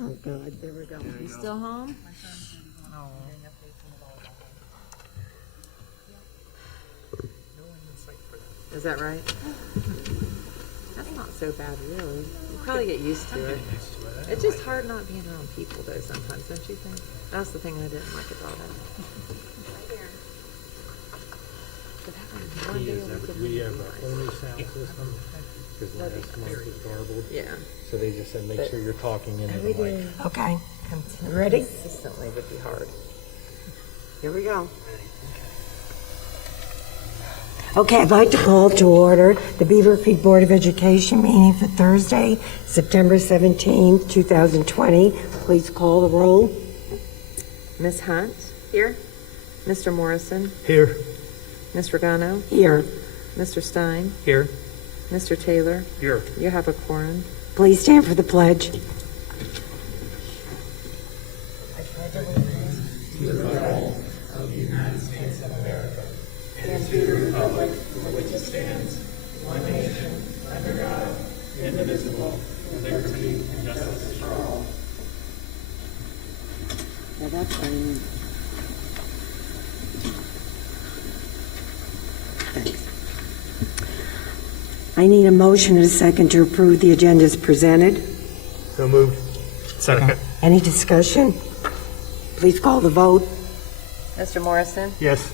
Oh, God, there we go. You still home? Is that right? That's not so bad, really. You probably get used to it. It's just hard not being around people, though, sometimes, don't you think? That's the thing I didn't like about it. We have our only sound system, because last month was garbled. Yeah. So they just said, make sure you're talking into the mic. Okay. Ready? Consistently would be hard. Here we go. Okay, I'd like to call to order the Beaver Creek Board of Education meeting for Thursday, September 17th, 2020. Please call the roll. Ms. Hunt? Here. Mr. Morrison? Here. Ms. Regano? Here. Mr. Stein? Here. Mr. Taylor? Here. You have a quorum. Please stand for the pledge. Yeah, that's fine. Thanks. I need a motion and a second to approve the agenda as presented. So moved. Second. Any discussion? Please call the vote. Mr. Morrison? Yes.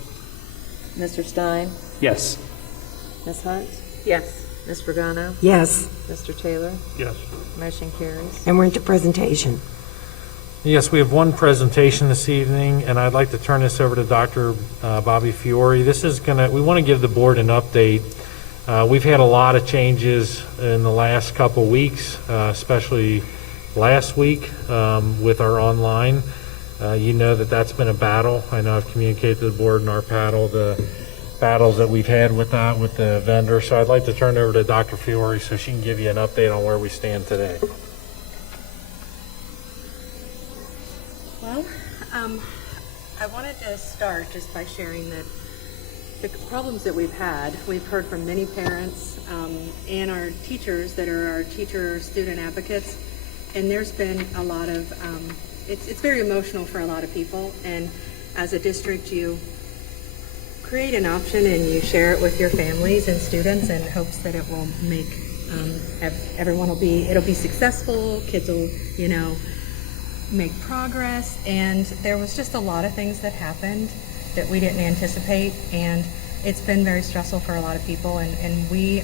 Mr. Stein? Yes. Ms. Hunt? Yes. Ms. Regano? Yes, Mr. Taylor? Yes. Motion carries. and we're into presentation. Yes, we have one presentation this evening, and I'd like to turn this over to Dr. Bobby Fiore. This is we want to give the board an update. We've had a lot of changes in the last couple weeks, especially last week with our online. You know that's been a battle. I know I've communicated to the board in our the battles that we've had with that, with the vendor. So I'd like to turn it over to Dr. Fiore so she can give you an update on where we stand today. Well, I wanted to start just by sharing that the problems that we've heard from many parents and our teachers that are our teacher-student advocates, and there's been a lot of, it's very emotional for a lot of people, and as a district you create an option and you share it with your families and students in hopes that it will make it'll be successful, kids will, make progress, and there was just a lot of things that happened that we didn't anticipate, and it's been very stressful for a lot of people, and we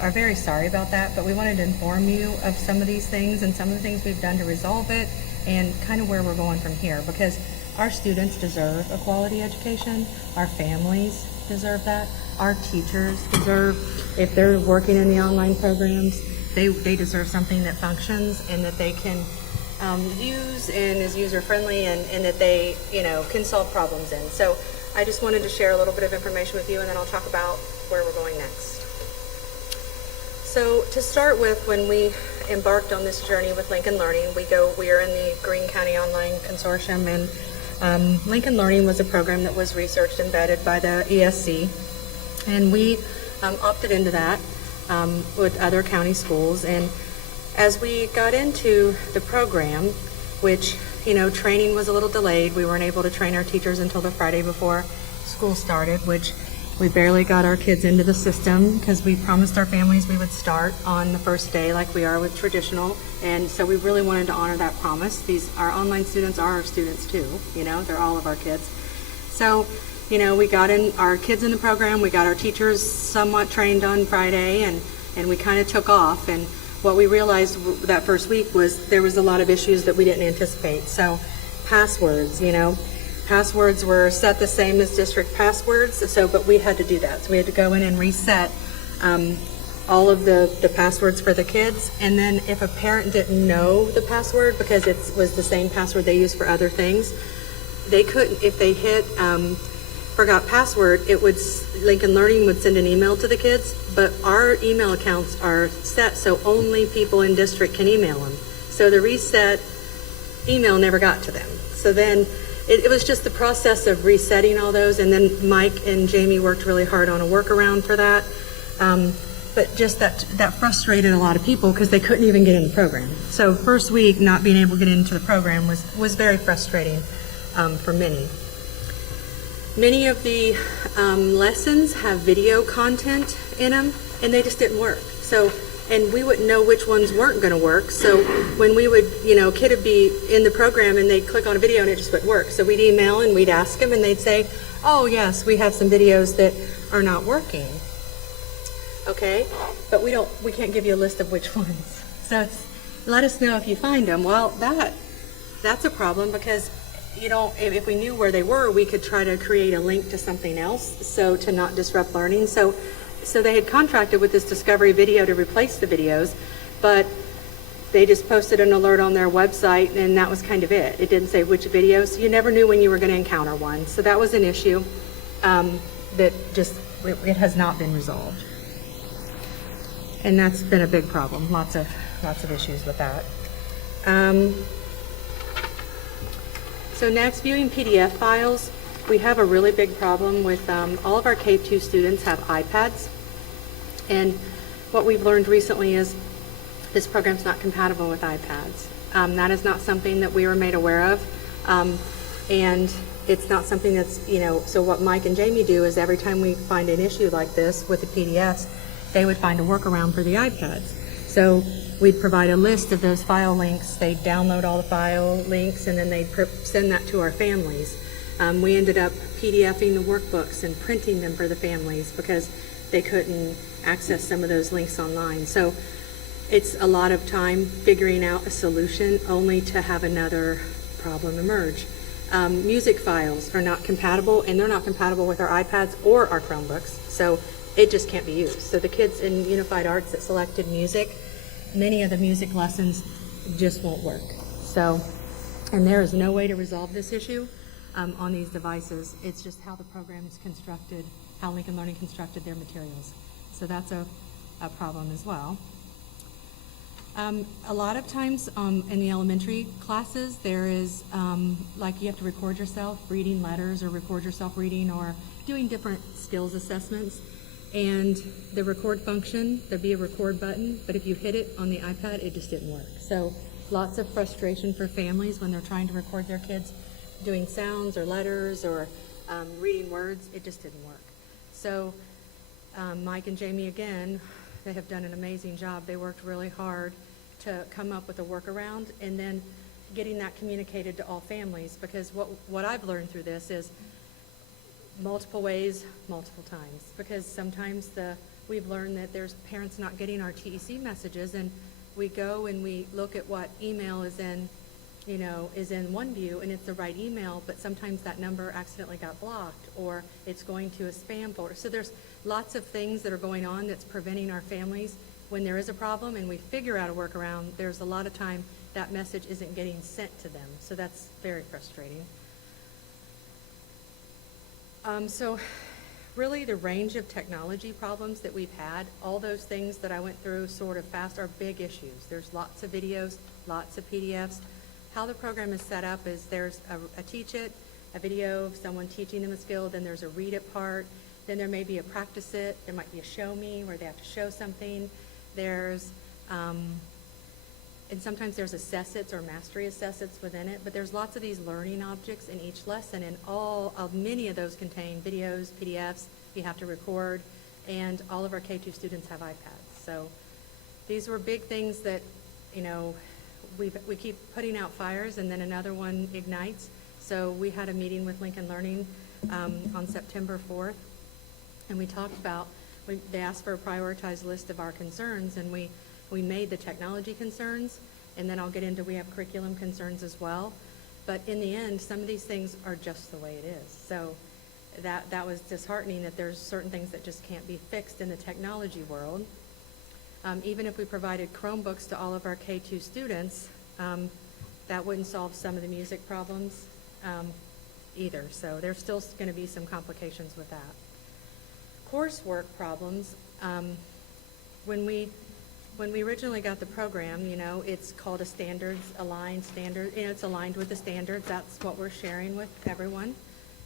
are very sorry about that, but we wanted to inform you of some of these things and some of the things we've done to resolve it and kind of where we're going from here, because our students deserve a quality education, our families deserve that, our teachers deserve, if they're working in the online programs, they deserve something that functions and that they can use and is user-friendly and that they, can solve problems in. So I just wanted to share a little bit of information with you, and then I'll talk about where we're going next. So to start with, when we embarked on this journey with Lincoln Learning, we are in the Greene County Online Consortium, and Lincoln Learning was a program that was researched and vetted by the ESC, and we opted into that with other county schools. And as we got into the program, which, training was a little delayed, we weren't able to train our teachers until the Friday before school started, which we barely got our kids into the system because we promised our families we would start on the first day like we are with traditional, and so we really wanted to honor that promise. Our online students are our students too, they're all of our kids. So we got our kids in the program, we got our teachers somewhat trained on Friday, and we kind of took off. And what we realized that first week was there was a lot of issues that we didn't anticipate. So passwords, passwords were set the same as district passwords, but we had to do that. So we had to go in and reset all of the passwords for the kids. And then if a parent didn't know the password because it was the same password they used for other things, they couldn't, if they hit forgot password, Lincoln Learning would send an email to the kids, but our email accounts are set so only people in district can email them. So the reset email never got to them. So then it was just the process of resetting all those, and then Mike and Jamie worked really hard on a workaround for that. but just that frustrated a lot of people because they couldn't even get in the program. So first week, not being able to get into the program was very frustrating for many. Many of the lessons have video content in them, and they just didn't work. So, and we wouldn't know which ones weren't going to work. So when we would, kid would be in the program and they'd click on a video and it just wouldn't work. So we'd email and we'd ask them and they'd say, oh yes, we have some videos that are not working. Okay, but we can't give you a list of which ones. So let us know if you find them. Well, that's a problem because if we knew where they were, we could try to create a link to something else, so to not disrupt learning. So they had contracted with this Discovery Video to replace the videos, but they just posted an alert on their website, and that was kind of it. It didn't say which videos. So you never knew when you were going to encounter one. So that was an issue that it has not been resolved. And that's been a big problem. Lots of issues with that. So next, viewing PDF files. We have a really big problem with all of our K-2 students have iPads. And what we've learned recently is this program's not compatible with iPads. That is not something that we were made aware of. And it's not something that's, so what Mike and Jamie do is every time we find an issue like this with the PDFs, they would find a workaround for the iPads. So we'd provide a list of those file links. They'd download all the file links and then they'd send that to our families. We ended up PDFing the workbooks and printing them for the families because they couldn't access some of those links online. So it's a lot of time figuring out a solution only to have another problem emerge. Music files are not compatible, and they're not compatible with our iPads or our Chromebooks, so it just can't be used. So the kids in Unified Arts that selected music, many of the music lessons just won't work. So, and there is no way to resolve this issue on these devices. It's just how the program is constructed, how Lincoln Learning constructed their materials. So that's a problem as well. A lot of times in the elementary classes, there is like you have to record yourself reading letters or record yourself reading or doing different skills assessments. And the record function, there'd be a record button, but if you hit it on the iPad, it just didn't work. So lots of frustration for families when they're trying to record their kids doing sounds or letters or reading words. It just didn't work. So Mike and Jamie, again, they have done an amazing job. They worked really hard to come up with a workaround and then getting that communicated to all families, because what I've learned through this is multiple ways, multiple times, because sometimes we've learned that there's parents not getting our TEC messages, and we go and we look at what email is in one view and it's the right email, but sometimes that number accidentally got blocked or it's going to a spam folder. So there's lots of things that are going on that's preventing our families when there is a problem and we figure out a workaround. There's a lot of time that message isn't getting sent to them. So that's very frustrating. So really the range of technology problems that we've had, all those things that I went through sort of fast are big issues. There's lots of videos, lots of PDFs. How the program is set up is there's a teach it, a video of someone teaching them a skill, then there's a read it part, then there may be a practice it, there might be a show me where they have to show something. There's, and sometimes there's assess-its or mastery assess-its within it, but there's lots of these learning objects in each lesson, and many of those contain videos, PDFs, you have to record, and all of our K-2 students have iPads. So these were big things that, we keep putting out fires and then another one ignites. So we had a meeting with Lincoln Learning on September 4th, and we talked about, they asked for a prioritized list of our concerns, and we made the technology concerns, and then I'll get into, we have curriculum concerns as well. But in the end, some of these things are just the way it is. So that was disheartening that there's certain things that just can't be fixed in the technology world. Even if we provided Chromebooks to all of our K-2 students, that wouldn't solve some of the music problems either. So there's still going to be some complications with that. Coursework problems. When we originally got the program, it's called a standards aligned standard. It's aligned with the standards. That's what we're sharing with everyone.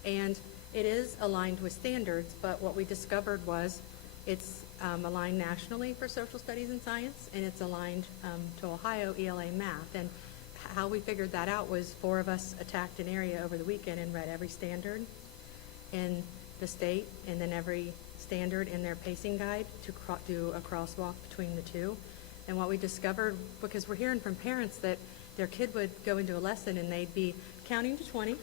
And it is aligned with standards, but what we discovered was it's aligned nationally for social studies and science, and it's aligned to Ohio ELA math. And how we figured that out was 4 of us attacked an area over the weekend and read every standard in the state, and then every standard in their pacing guide to do a crosswalk between the two. And what we discovered, because we're hearing from parents that their kid would go into a lesson and they'd be counting to 20,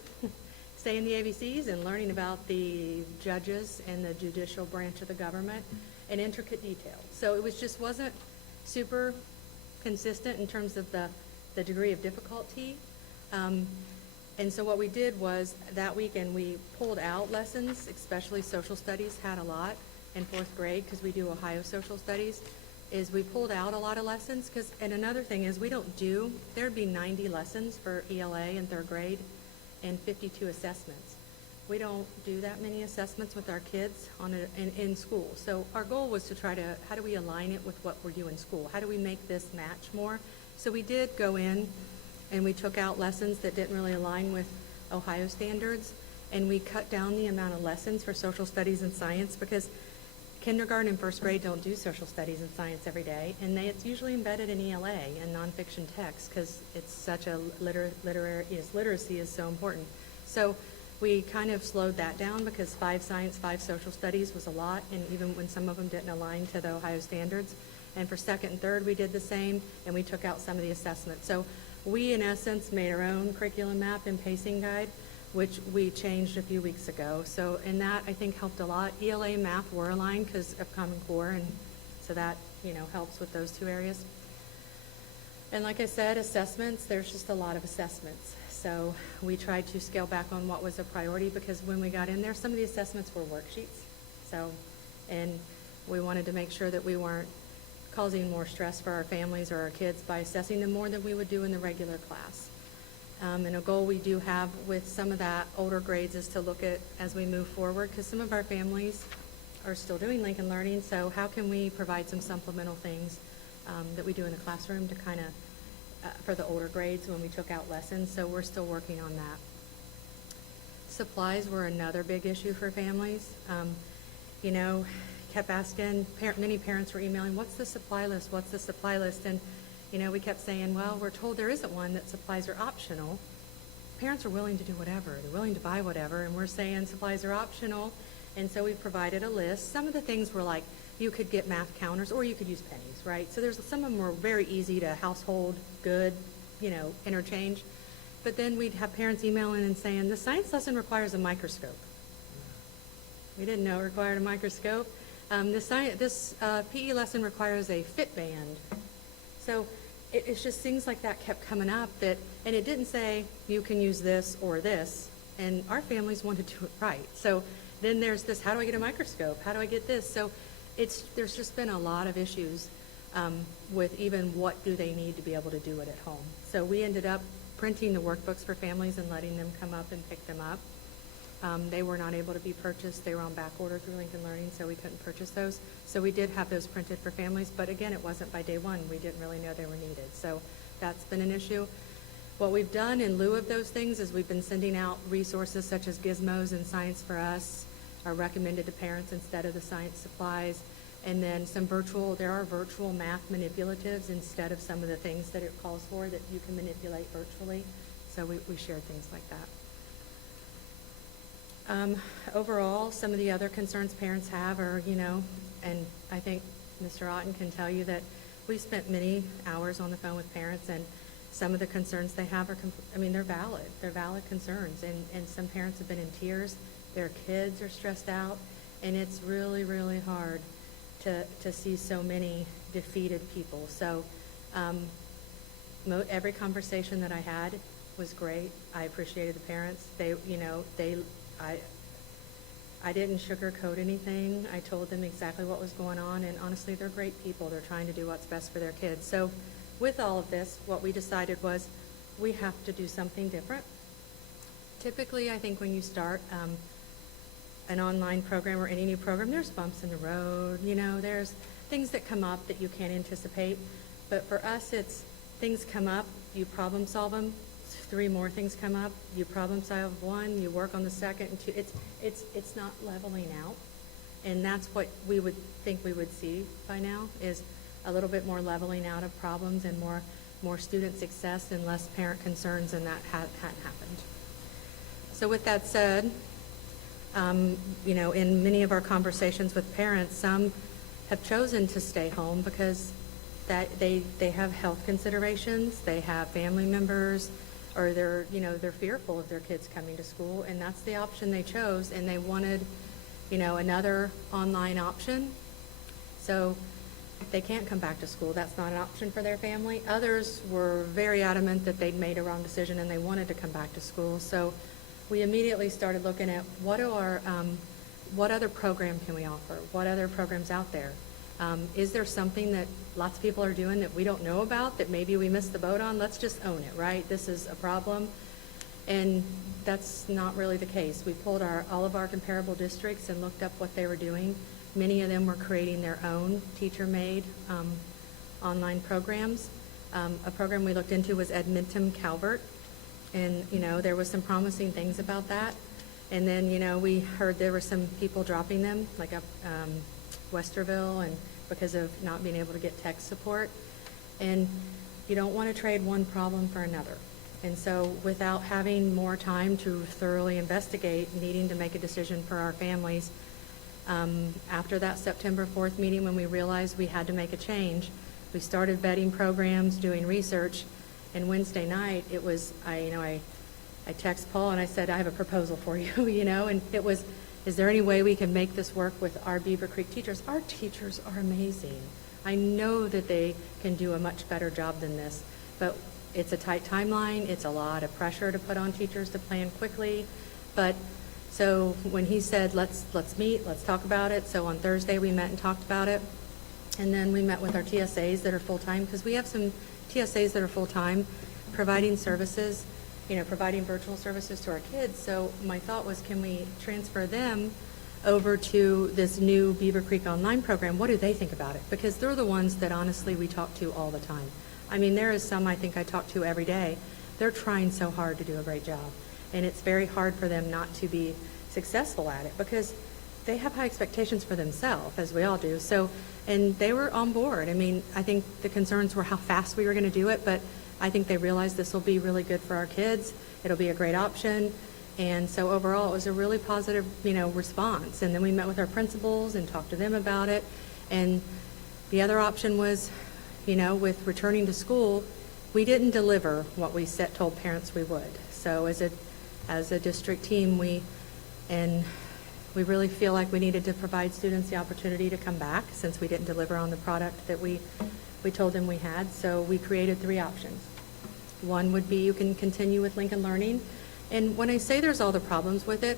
saying the ABCs and learning about the judges and the judicial branch of the government in intricate detail. So it wasn't super consistent in terms of the degree of difficulty. And so what we did was that weekend we pulled out lessons, especially social studies had a lot in 4th grade because we do Ohio social studies, is we pulled out a lot of lessons and another thing is there'd be 90 lessons for ELA in 3rd grade and 52 assessments. We don't do that many assessments with our kids in school. So our goal was to how do we align it with what we do in school? How do we make this match more? So we did go in and we took out lessons that didn't really align with Ohio standards, and we cut down the amount of lessons for social studies and science because kindergarten and 1st grade don't do social studies and science every day, and it's usually embedded in ELA and nonfiction text because it's such a literacy is so important. So we kind of slowed that down because 5 science, 5 social studies was a lot, and even when some of them didn't align to the Ohio standards. And for 2nd and 3rd, we did the same, and we took out some of the assessments. So we, in essence, made our own curriculum map and pacing guide, which we changed a few weeks ago. So, and that, I think, helped a lot. ELA and math were aligned because of Common Core, and so that, helps with those 2 areas. And like I said, assessments, there's just a lot of assessments. So we tried to scale back on what was a priority because when we got in there, some of the assessments were worksheets. So, and we wanted to make sure that we weren't causing more stress for our families or our kids by assessing them more than we would do in the regular class. And a goal we do have with some of that older grades is to look at as we move forward, because some of our families are still doing Lincoln Learning, so how can we provide some supplemental things that we do in the classroom to kind of, for the older grades when we took out lessons, so we're still working on that. Supplies were another big issue for families. Kept asking, many parents were emailing, what's the supply list, what's the supply list? And we kept saying, well, we're told there isn't one, that supplies are optional. Parents are willing to do whatever. They're willing to buy whatever, and we're saying supplies are optional. And so we provided a list. Some of the things were like, you could get math counters, or you could use pennies, right? So some of them were very easy to household good, interchange. But then we'd have parents emailing and saying, the science lesson requires a microscope. We didn't know it required a microscope. This PE lesson requires a fit band. So it's just things like that kept coming up and it didn't say you can use this or this, and our families wanted to do it right. So then there's this, how do I get a microscope? How do I get this? So there's just been a lot of issues with even what do they need to be able to do it at home. So we ended up printing the workbooks for families and letting them come up and pick them up. They were not able to be purchased. They were on back order through Lincoln Learning, so we couldn't purchase those. So we did have those printed for families, but again, it wasn't by day one. We didn't really know they were needed. So that's been an issue. What we've done in lieu of those things is we've been sending out resources such as gizmos and Science for Us are recommended to parents instead of the science supplies. And then there are virtual math manipulatives instead of some of the things that it calls for that you can manipulate virtually. So we shared things like that. Overall, some of the other concerns parents have are, and I think Mr. Otten can tell you that we spent many hours on the phone with parents, and some of the concerns they have they're valid. They're valid concerns, and some parents have been in tears. Their kids are stressed out, and it's really, really hard to see so many defeated people. So every conversation that I had was great. I appreciated the parents. I didn't sugarcoat anything. I told them exactly what was going on, and honestly, they're great people. They're trying to do what's best for their kids. So with all of this, what we decided was we have to do something different. Typically, I think when you start an online program or any new program, there's bumps in the road. There's things that come up that you can't anticipate. But for us, it's things come up, you problem solve them. 3 more things come up, you problem solve 1, you work on the second, and 2. It's not leveling out. And that's what we would think we would see by now, is a little bit more leveling out of problems and more student success and less parent concerns, and that hadn't happened. So with that said, in many of our conversations with parents, some have chosen to stay home because that they have health considerations, they have family members, or they're fearful of their kids coming to school, and that's the option they chose, and they wanted, another online option. So they can't come back to school. That's not an option for their family. Others were very adamant that they'd made a wrong decision and they wanted to come back to school. So we immediately started looking at what other program can we offer? What other programs out there? Is there something that lots of people are doing that we don't know about, that maybe we missed the boat on? Let's just own it, right? This is a problem. And that's not really the case. We pulled all of our comparable districts and looked up what they were doing. Many of them were creating their own teacher-made online programs. A program we looked into was Edmonton Calvert, and there was some promising things about that. And then we heard there were some people dropping them, like up Westerville, and because of not being able to get tech support. And you don't want to trade one problem for another. And so without having more time to thoroughly investigate, needing to make a decision for our families, after that September 4th meeting, when we realized we had to make a change, we started vetting programs, doing research, and Wednesday night it was, I text Paul and I said, I have a proposal for you, and it was, is there any way we can make this work with our Beaver Creek teachers? Our teachers are amazing. I know that they can do a much better job than this, but it's a tight timeline. It's a lot of pressure to put on teachers to plan quickly. But so when he said, let's meet, let's talk about it. So on Thursday we met and talked about it. And then we met with our TSAs that are full-time, because we have some TSAs that are full-time providing services, providing virtual services to our kids. So my thought was, can we transfer them over to this new Beaver Creek online program? What do they think about it? Because they're the ones that honestly we talk to all the time. I mean, there is some I think I talk to every day. They're trying so hard to do a great job. And it's very hard for them not to be successful at it, because they have high expectations for themselves, as we all do. So, and they were on board. I mean, I think the concerns were how fast we were going to do it, but I think they realized this will be really good for our kids. It'll be a great option. And so overall, it was a really positive, response. And then we met with our principals and talked to them about it. And the other option was, with returning to school, we didn't deliver what we told parents we would. So as a district team, we really feel like we needed to provide students the opportunity to come back, since we didn't deliver on the product that we told them we had. So we created 3 options. One would be you can continue with Lincoln Learning. And when I say there's all the problems with it,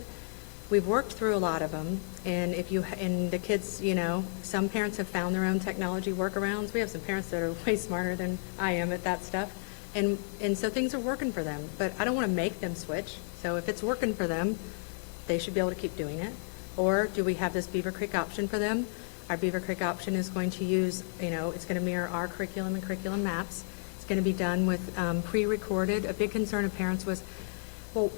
we've worked through a lot of them. And and the kids, some parents have found their own technology workarounds. We have some parents that are way smarter than I am at that stuff. And so things are working for them. But I don't want to make them switch. So if it's working for them, they should be able to keep doing it. Or do we have this Beaver Creek option for them? Our Beaver Creek option is going to use, it's going to mirror our curriculum and curriculum maps. It's going to be done with pre-recorded. A big concern of parents was, well,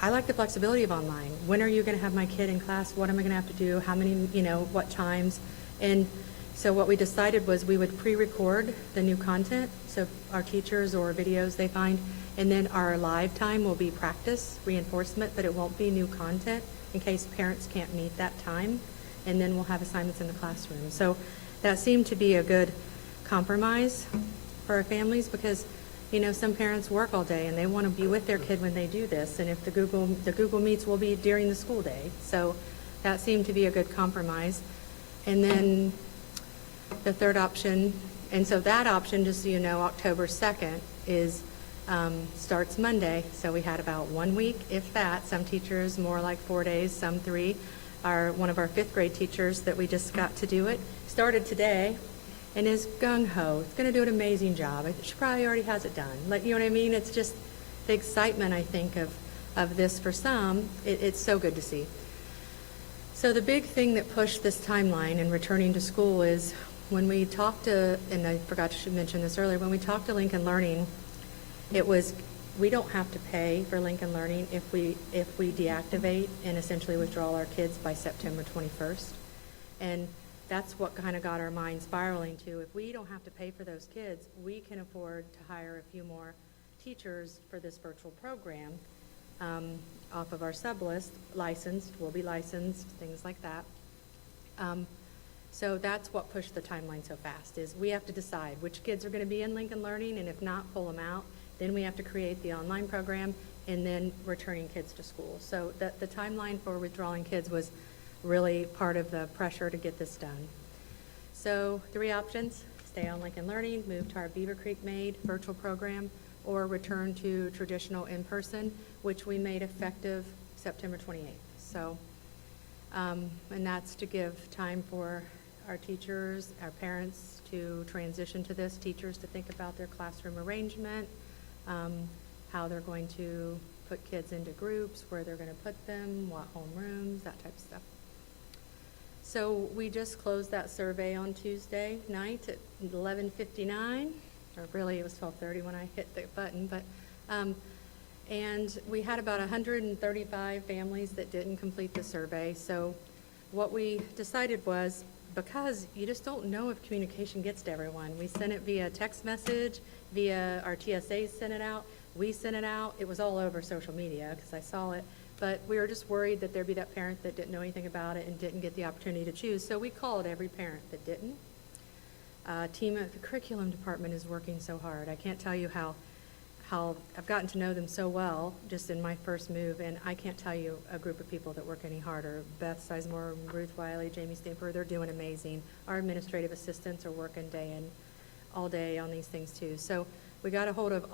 I like the flexibility of online. When are you going to have my kid in class? What am I going to have to do? How many, what times? And so what we decided was we would pre-record the new content, so our teachers or videos they find, and then our live time will be practice, reinforcement, but it won't be new content in case parents can't meet that time. And then we'll have assignments in the classroom. So that seemed to be a good compromise for our families, because some parents work all day and they want to be with their kid when they do this. And if the Google Meets will be during the school day. So that seemed to be a good compromise. And then the third option, and so that option, just so you know, October 2nd starts Monday. So we had about 1 week, if that. Some teachers more like 4 days, some 3. One of our 5th grade teachers that we just got to do it started today and is gung-ho. It's going to do an amazing job. She probably already has it done. You know what I mean? It's just the excitement, I think, of this for some. It's so good to see. So the big thing that pushed this timeline in returning to school is when we talked to, and I forgot to mention this earlier, when we talked to Lincoln Learning, it was, we don't have to pay for Lincoln Learning if we deactivate and essentially withdraw our kids by September 21st. And that's what kind of got our mind spiraling to, if we don't have to pay for those kids, we can afford to hire a few more teachers for this virtual program off of our sub list, licensed, will be licensed, things like that. So that's what pushed the timeline so fast, is we have to decide which kids are going to be in Lincoln Learning, and if not, pull them out. Then we have to create the online program, and then returning kids to school. So the timeline for withdrawing kids was really part of the pressure to get this done. So 3 options: stay on Lincoln Learning, move to our Beaver Creek Made virtual program, or return to traditional in-person, which we made effective September 28th. So, and that's to give time for our teachers, our parents to transition to this, teachers to think about their classroom arrangement, how they're going to put kids into groups, where they're going to put them, what homerooms, that type of stuff. So we just closed that survey on Tuesday night at 11:59, or really it was 12:30 when I hit the button, but and we had about 135 families that didn't complete the survey. So what we decided was, because you just don't know if communication gets to everyone. We sent it via text message, via our TSAs sent it out, we sent it out. It was all over social media because I saw it. But we were just worried that there'd be that parent that didn't know anything about it and didn't get the opportunity to choose. So we called every parent that didn't. Team at the curriculum department is working so hard. I can't tell you how I've gotten to know them so well just in my first move, and I can't tell you a group of people that work any harder. Beth Sizemore, Ruth Wiley, Jamie Stamper, they're doing amazing. Our administrative assistants are working all day on these things too. So we got a hold of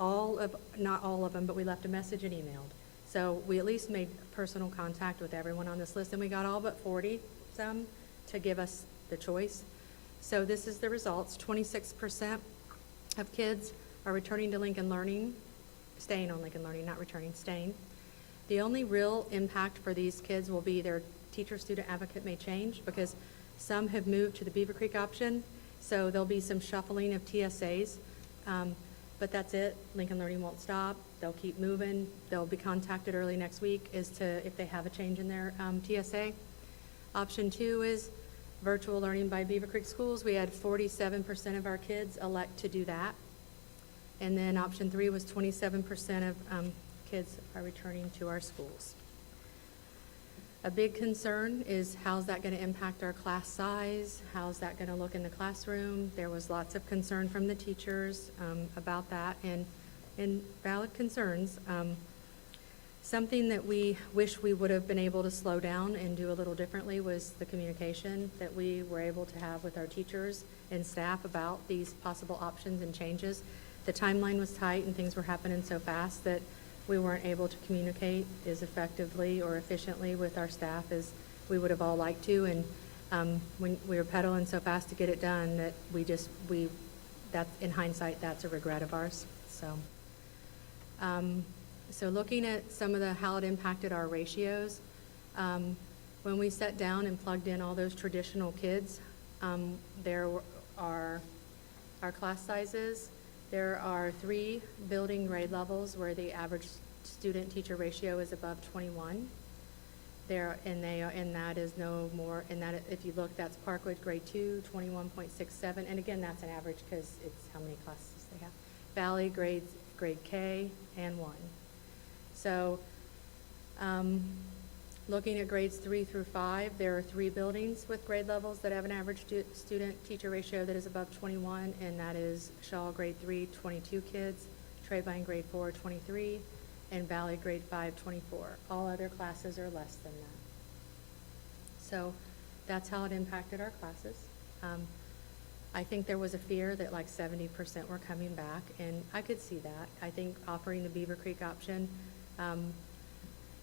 not all of them, but we left a message and emailed. So we at least made personal contact with everyone on this list, and we got all but 40 some to give us the choice. So this is the results. 26% of kids are returning to Lincoln Learning, staying on Lincoln Learning, not returning, staying. The only real impact for these kids will be their teacher-student advocate may change, because some have moved to the Beaver Creek option, so there'll be some shuffling of TSAs. But that's it. Lincoln Learning won't stop. They'll keep moving. They'll be contacted early next week as to if they have a change in their TSA. Option 2 is virtual learning by Beaver Creek Schools. We had 47% of our kids elect to do that. And then option 3 was 27% of kids are returning to our schools. A big concern is, how's that going to impact our class size? How's that going to look in the classroom? There was lots of concern from the teachers about that, and valid concerns. Something that we wish we would have been able to slow down and do a little differently was the communication that we were able to have with our teachers and staff about these possible options and changes. The timeline was tight and things were happening so fast that we weren't able to communicate as effectively or efficiently with our staff as we would have all liked to. And when we were pedaling so fast to get it done, that that's, in hindsight, that's a regret of ours. So looking at some of how it impacted our ratios, when we sat down and plugged in all those traditional kids, there are our class sizes. There are 3 building grade levels where the average student-teacher ratio is above 21. And that is no more, and that, if you look, that's Parkwood grade 2, 21.67, and again, that's an average because it's how many classes they have. Valley grade K and 1. So, looking at grades 3 through 5, there are 3 buildings with grade levels that have an average student-teacher ratio that is above 21, and that is Shaw grade 3, 22 kids, Trebine grade 4, 23, and Valley grade 5, 24. All other classes are less than that. So that's how it impacted our classes. I think there was a fear that like 70% were coming back, and I could see that. I think offering the Beaver Creek option,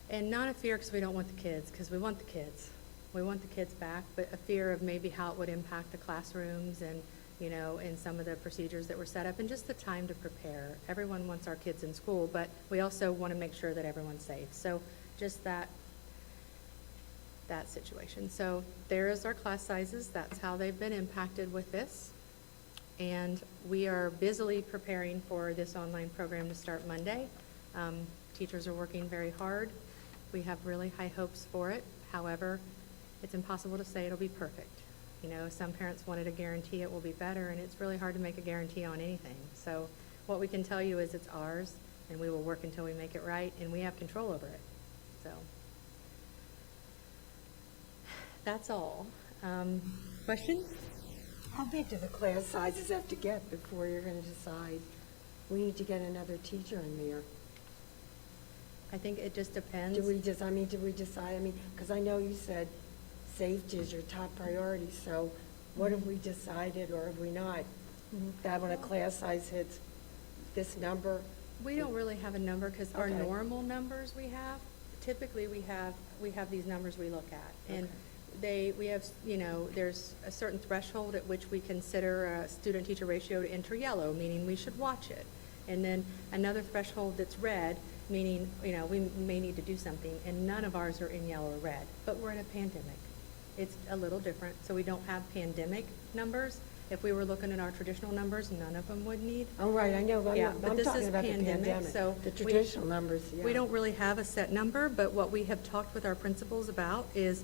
and not a fear because we don't want the kids, because we want the kids. We want the kids back, but a fear of maybe how it would impact the classrooms and, and some of the procedures that were set up and just the time to prepare. Everyone wants our kids in school, but we also want to make sure that everyone's safe. So just that situation. So there is our class sizes. That's how they've been impacted with this. And we are busily preparing for this online program to start Monday. Teachers are working very hard. We have really high hopes for it. However, it's impossible to say it'll be perfect. You know, some parents wanted a guarantee it will be better, and it's really hard to make a guarantee on anything. So what we can tell you is it's ours, and we will work until we make it right, and we have control over it. So that's all. Questions? How big do the class sizes have to get before you're going to decide, we need to get another teacher in there? I think it just depends. Do we decide, because I know you said safety is your top priority, so what have we decided, or have we not? That when a class size hits this number? We don't really have a number, because our Okay. normal numbers we have, typically we have these numbers we look at. And we have, you know, there's a certain threshold at which we consider a student-teacher ratio to enter yellow, meaning we should watch it. And then another threshold that's red, meaning, you know, we may need to do something, and none of ours are in yellow or red. But we're in a pandemic. It's a little different, so we don't have pandemic numbers. If we were looking at our traditional numbers, none of them would need. Oh, right, I know, Yeah, I'm but this talking is about the pandemic. so The we- traditional numbers, yeah. We don't really have a set number, but what we have talked with our principals about is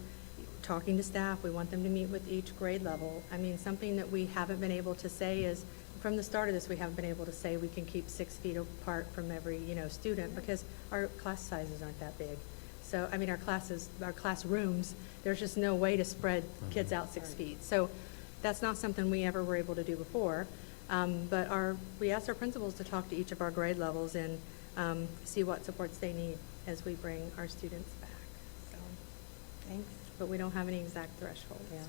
talking to staff. We want them to meet with each grade level. I mean, something that we haven't been able to say is, from the start of this, we haven't been able to say we can keep 6 feet apart from every, you know, student, because our class sizes aren't that big. So, I mean, our classrooms, there's just no way to spread kids out 6 feet. So that's not something we ever were able to do before. But we asked our principals to talk to each of our grade levels and see what supports they need as we bring our students back. So, Thanks. but we don't have any exact thresholds. Yeah.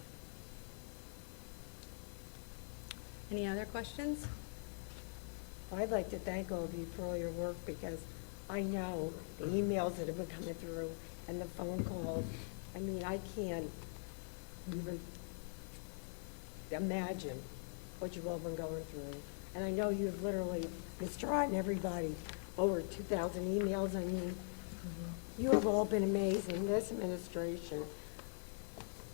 Any other questions? I'd like to thank all of you for all your work, because I know the emails that have been coming through and the phone calls. I mean, I can't even imagine what you've all been going through. And I know you've literally, Mr. Ott and everybody, over 2,000 emails. I mean, you have all been amazing. This administration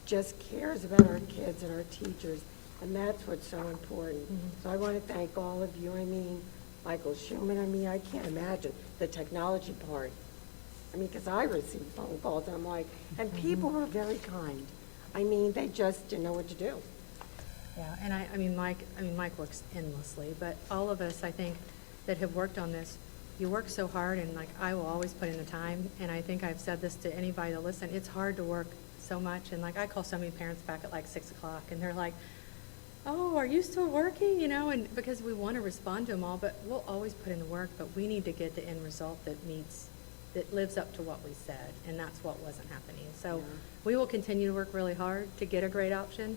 just cares about our kids and our teachers, and that's what's so important. So I want to thank all of you. I mean, Michael Schumann, I mean, I can't imagine the technology part. I mean, because I received phone calls, and I'm like, and people were very kind. I mean, they just didn't know what to do. Yeah, and I mean, Mike works endlessly, but all of us, I think, that have worked on this, you work so hard, and like, I will always put in the time, and I think I've said this to anybody that listen, it's hard to work so much, and like, I call so many parents back at like 6 o'clock, and they're like, oh, are you still working? You know, and because we want to respond to them all, but we'll always put in the work, but we need to get the end result that lives up to what we said, and that's what wasn't happening. So Yeah. we will continue to work really hard to get a great option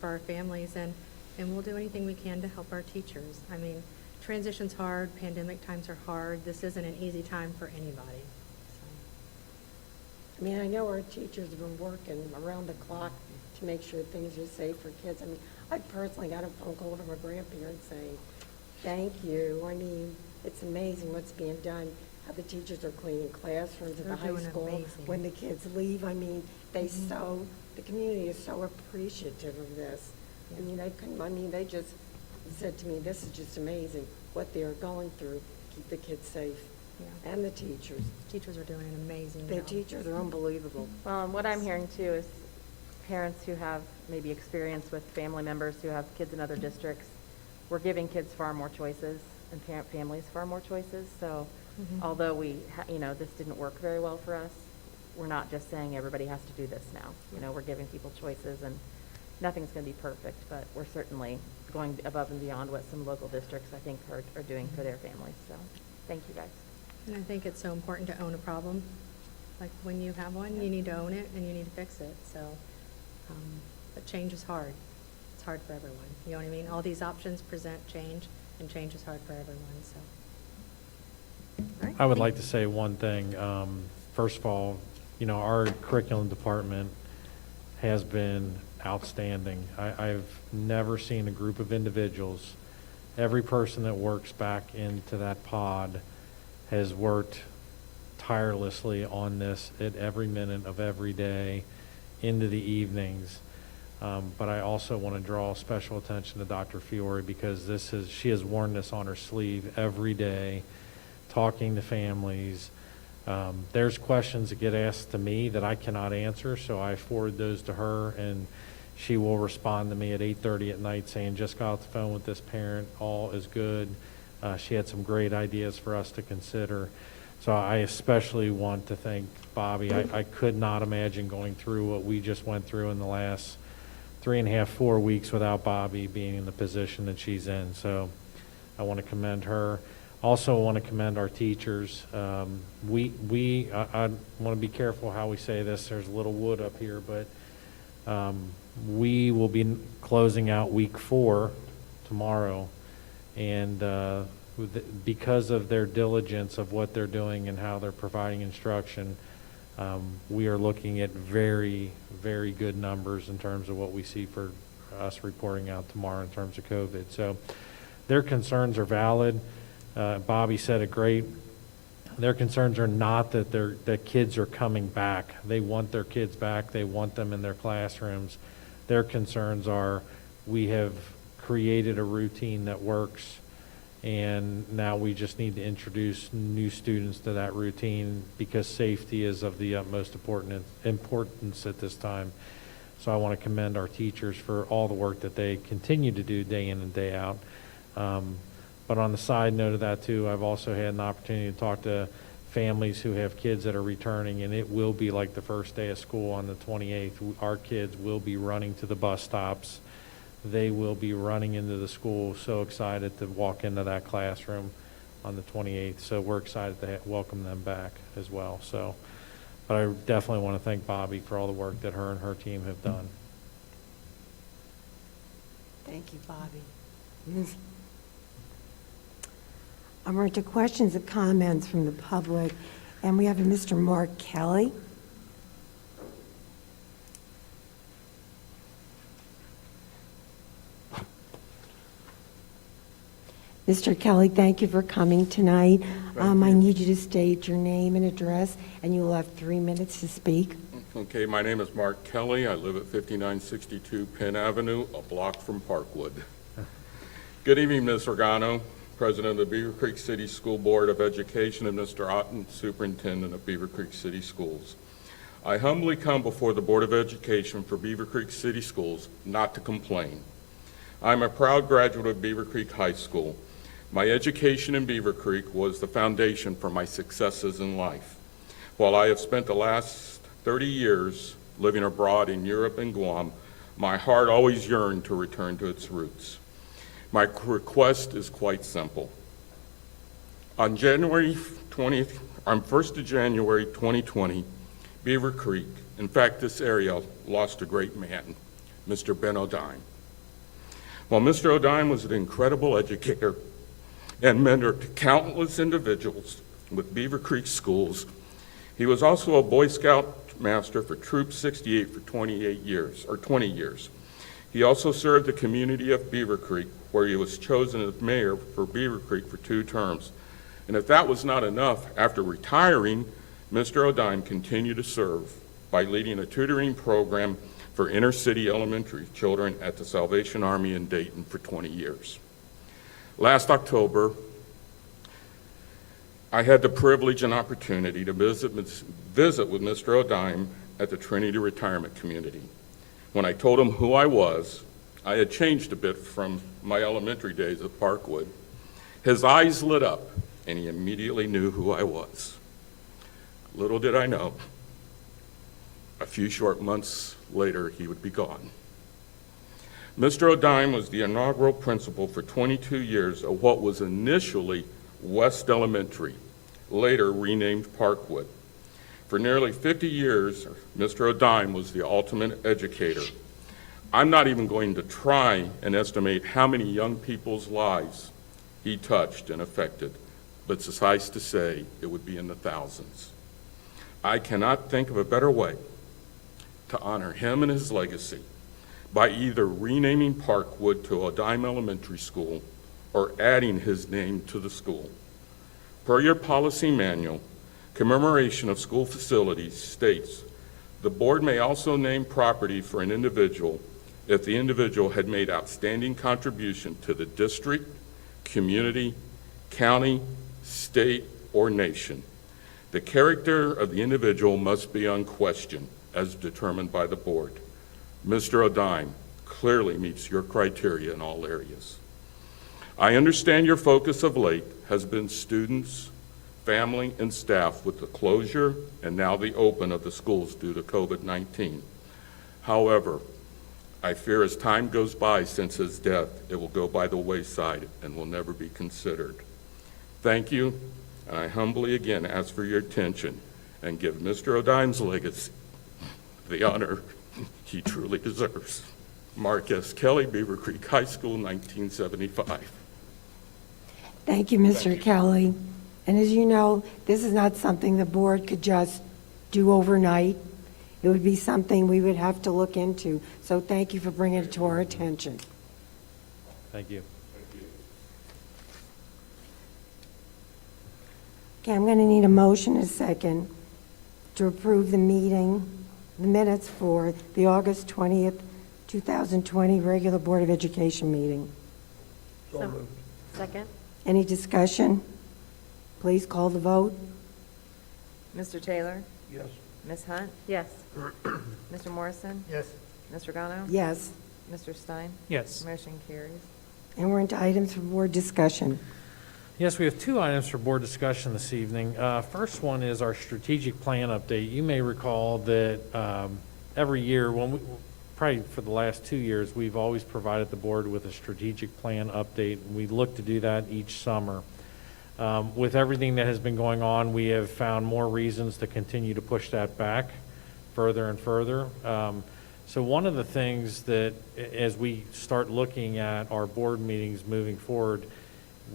for our families, and we'll do anything we can to help our teachers. I mean, transition's hard, pandemic times are hard. This isn't an easy time for anybody. I mean, I know our teachers have been working around the clock to make sure things are safe for kids. I mean, I personally got a phone call from a grandparent saying, thank you. I mean, it's amazing what's being done, how the teachers are cleaning classrooms at They're the high doing school. amazing. When the kids leave, I mean, the community is so appreciative of this. I mean, they just said to me, this is just amazing what they're going through to keep the kids safe. Yeah. And the teachers. Teachers are doing an amazing Their job. teachers are unbelievable. Well, and what I'm hearing too is parents who have maybe experience with family members who have kids in other districts, we're giving kids far more choices and families far more choices. So although this didn't work very well for us, we're not just saying everybody has to do this now. You know, we're giving people choices, and nothing's going to be perfect, but we're certainly going above and beyond what some local districts, I think, are doing for their families. So thank you, guys. And I think it's so important to own a problem. Like, when you have one, you need to own it and you need to fix it. So, but change is hard. It's hard for everyone. You know what I mean? All these options present change, and change is hard for everyone, so. All right. I would like to say one thing. First of all, our curriculum department has been outstanding. I've never seen a group of individuals, every person that works back into that pod has worked tirelessly on this at every minute of every day into the evenings. But I also want to draw special attention to Dr. Fiore, because she has worn this on her sleeve every day, talking to families. There's questions that get asked to me that I cannot answer, so I forward those to her, and she will respond to me at 8:30 at night saying, just got off the phone with this parent, all is good. She had some great ideas for us to consider. So I especially want to thank Bobby. I could not imagine going through what we just went through in the last 3.5, 4 weeks without Bobby being in the position that she's in. So I want to commend her. Also want to commend our teachers. I want to be careful how we say this. There's a little wood up here, but we will be closing out week 4 tomorrow. And because of their diligence of what they're doing and how they're providing instruction, we are looking at very, very good numbers in terms of what we see for us reporting out tomorrow in terms of COVID. So their concerns are valid. Bobby said it great. Their concerns are not that kids are coming back. They want their kids back. They want them in their classrooms. Their concerns are, we have created a routine that works, and now we just need to introduce new students to that routine because safety is of the utmost importance at this time. So I want to commend our teachers for all the work that they continue to do day in and day out. But on the side note of that too, I've also had an opportunity to talk to families who have kids that are returning, and it will be like the first day of school on the 28th. Our kids will be running to the bus stops. They will be running into the school, so excited to walk into that classroom on the 28th. So we're excited to welcome them back as well. So, but I definitely want to thank Bobby for all the work that her and her team have done. Thank you, Bobby. I'm on to questions and comments from the public, and we have Mr. Mark Kelly. Mr. Kelly, thank you for coming tonight. I need you to state your name and address, and you will have 3 minutes to speak. Okay, my name is Mark Kelly. I live at 5962 Penn Avenue, a block from Parkwood. Good evening, Ms. Organo, President of the Beaver Creek City School Board of Education, and Mr. Otten, Superintendent of Beaver Creek City Schools. I humbly come before the Board of Education for Beaver Creek City Schools not to complain. I'm a proud graduate of Beaver Creek High School. My education in Beaver Creek was the foundation for my successes in life. While I have spent the last 30 years living abroad in Europe and Guam, my heart always yearned to return to its roots. My request is quite simple. On 1st of January 2020, Beaver Creek, in fact this area, lost a great man, Mr. Ben O'Dine. While Mr. O'Dine was an incredible educator and mentor to countless individuals with Beaver Creek schools, he was also a Boy Scout master for Troop 68 for 20 years. He also served the community of Beaver Creek, where he was chosen as mayor for Beaver Creek for 2 terms. And if that was not enough, after retiring, Mr. O'Dine continued to serve by leading a tutoring program for inner city elementary children at the Salvation Army in Dayton for 20 years. Last October, I had the privilege and opportunity to visit with Mr. O'Dine at the Trinity Retirement Community. When I told him who I was, I had changed a bit from my elementary days at Parkwood. His eyes lit up, and he immediately knew who I was. Little did I know, a few short months later, he would be gone. Mr. O'Dine was the inaugural principal for 22 years of what was initially West Elementary, later renamed Parkwood. For nearly 50 years, Mr. O'Dine was the ultimate educator. I'm not even going to try and estimate how many young people's lives he touched and affected, but suffice to say, it would be in the thousands. I cannot think of a better way to honor him and his legacy by either renaming Parkwood to O'Dine Elementary School or adding his name to the school. Per your policy manual, commemoration of school facilities states, the board may also name property for an individual if the individual had made outstanding contribution to the district, community, county, state, or nation. The character of the individual must be unquestioned as determined by the board. Mr. O'Dime clearly meets your criteria in all areas. I understand your focus of late has been students, family, and staff with the closure and now the open of the schools due to COVID-19. However, I fear as time goes by since his death, it will go by the wayside and will never be considered. Thank you, and I humbly again ask for your attention and give Mr. O'Dime's legacy the honor he truly deserves. Mark S. Kelly, Beaver Creek High School, 1975. Thank you, Mr. Kelly. And as you know, this is not something the board could just do overnight. It would be something we would have to look into. So thank you for bringing it to our attention. Thank you. Okay, I'm going to need a motion and a second to approve the minutes for the August 20th, 2020 regular Board of Education meeting. So, second? Any discussion? Please call the vote. Mr. Taylor? Yes. Ms. Hunt? Yes. Mr. Morrison? Yes. Mr. Gano? Yes. Mr. Stein? Yes. Motion carries. And we're into items for board discussion. Yes, we have two items for board discussion this evening. First one is our strategic plan update. You may recall that every year, probably for the last 2 years, we've always provided the board with a strategic plan update. We look to do that each summer. With everything that has been going on, we have found more reasons to continue to push that back further and further. So one of the things that, as we start looking at our board meetings moving forward,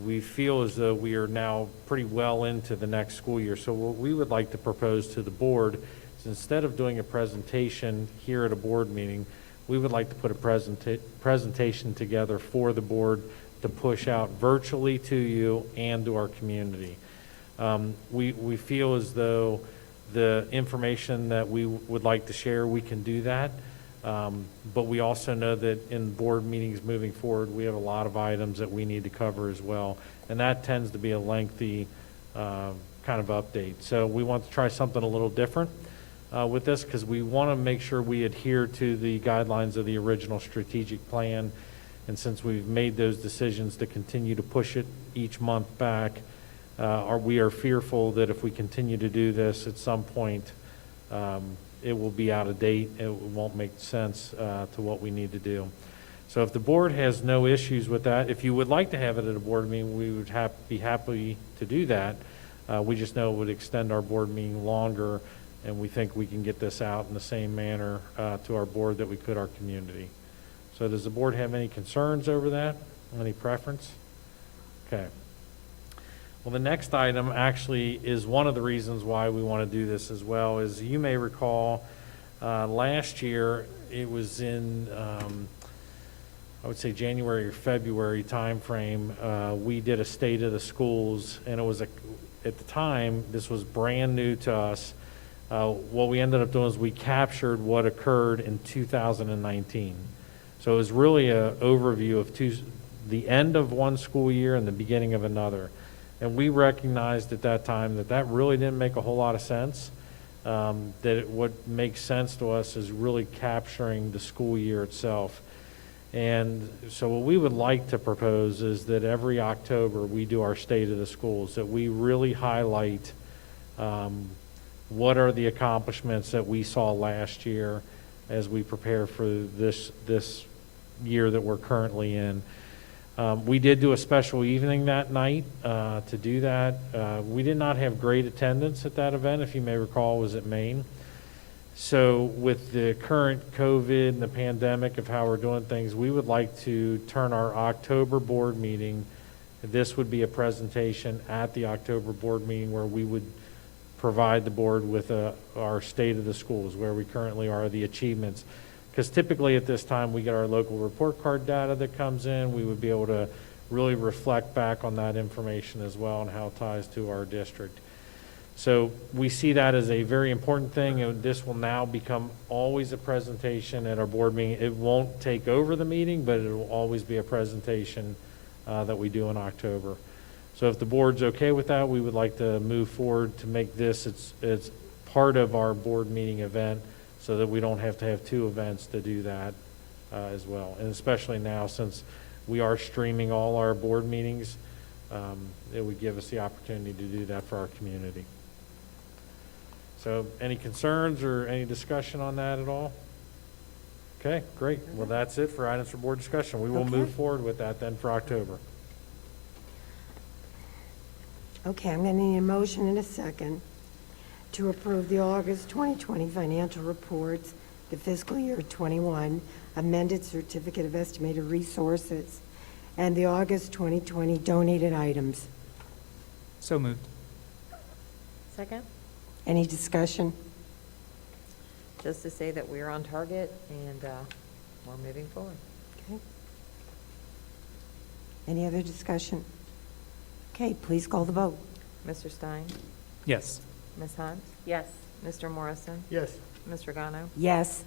we feel as though we are now pretty well into the next school year. So what we would like to propose to the board is, instead of doing a presentation here at a board meeting, we would like to put a presentation together for the board to push out virtually to you and to our community. We feel as though the information that we would like to share, we can do that. But we also know that in board meetings moving forward, we have a lot of items that we need to cover as well. And that tends to be a lengthy kind of update. So we want to try something a little different with this, because we want to make sure we adhere to the guidelines of the original strategic plan. And since we've made those decisions to continue to push it each month back, we are fearful that if we continue to do this, at some point, it will be out of date. It won't make sense to what we need to do. So if the board has no issues with that, if you would like to have it at a board meeting, we would be happy to do that. We just know it would extend our board meeting longer, and we think we can get this out in the same manner to our board that we could our community. So does the board have any concerns over that? Any preference? Okay. Well, the next item actually is one of the reasons why we want to do this as well. Is, you may recall, last year, it was in, I would say January or February timeframe, we did a state of the schools, and it was, at the time, this was brand new to us. What we ended up doing is we captured what occurred in 2019. So it was really an overview of the end of one school year and the beginning of another. And we recognized at that time that that really didn't make a whole lot of sense, what makes sense to us is really capturing the school year itself. And so what we would like to propose is that every October we do our State of the Schools, that we really highlight what are the accomplishments that we saw last year as we prepare for this year that we're currently in. We did do a special evening that night to do that. We did not have great attendance at that event, if you may recall, it was at Maine. So with the current COVID and the pandemic of how we're doing things, we would like to turn our October board meeting, this would be a presentation at the October board meeting where we would provide the board with our State of the Schools, where we currently are, the achievements. Because typically at this time, we get our local report card data that comes in. We would be able to really reflect back on that information as well and how it ties to our district. So we see that as a very important thing, and this will now become always a presentation at our board meeting. It won't take over the meeting, but it will always be a presentation that we do in October. So if the board's okay with that, we would like to move forward to make this, it's part of our board meeting event, so that we don't have to have two events to do that as well. And especially now, since we are streaming all our board meetings, it would give us the opportunity to do that for our community. So any concerns or any discussion on that at all? Okay, great. Well, that's it for items for board discussion. We will move Okay. forward with that then for October. Okay, I'm going to need a motion in a second to approve the August 2020 financial reports, the fiscal year 21 amended certificate of estimated resources, and the August 2020 donated items. So moved. Second? Any discussion? Just to say that we're on target and we're moving forward. Okay. Any other discussion? Okay, please call the vote. Mr. Stein? Yes. Ms. Hunt? Yes. Mr. Morrison? Yes. Mr. Gano? Yes.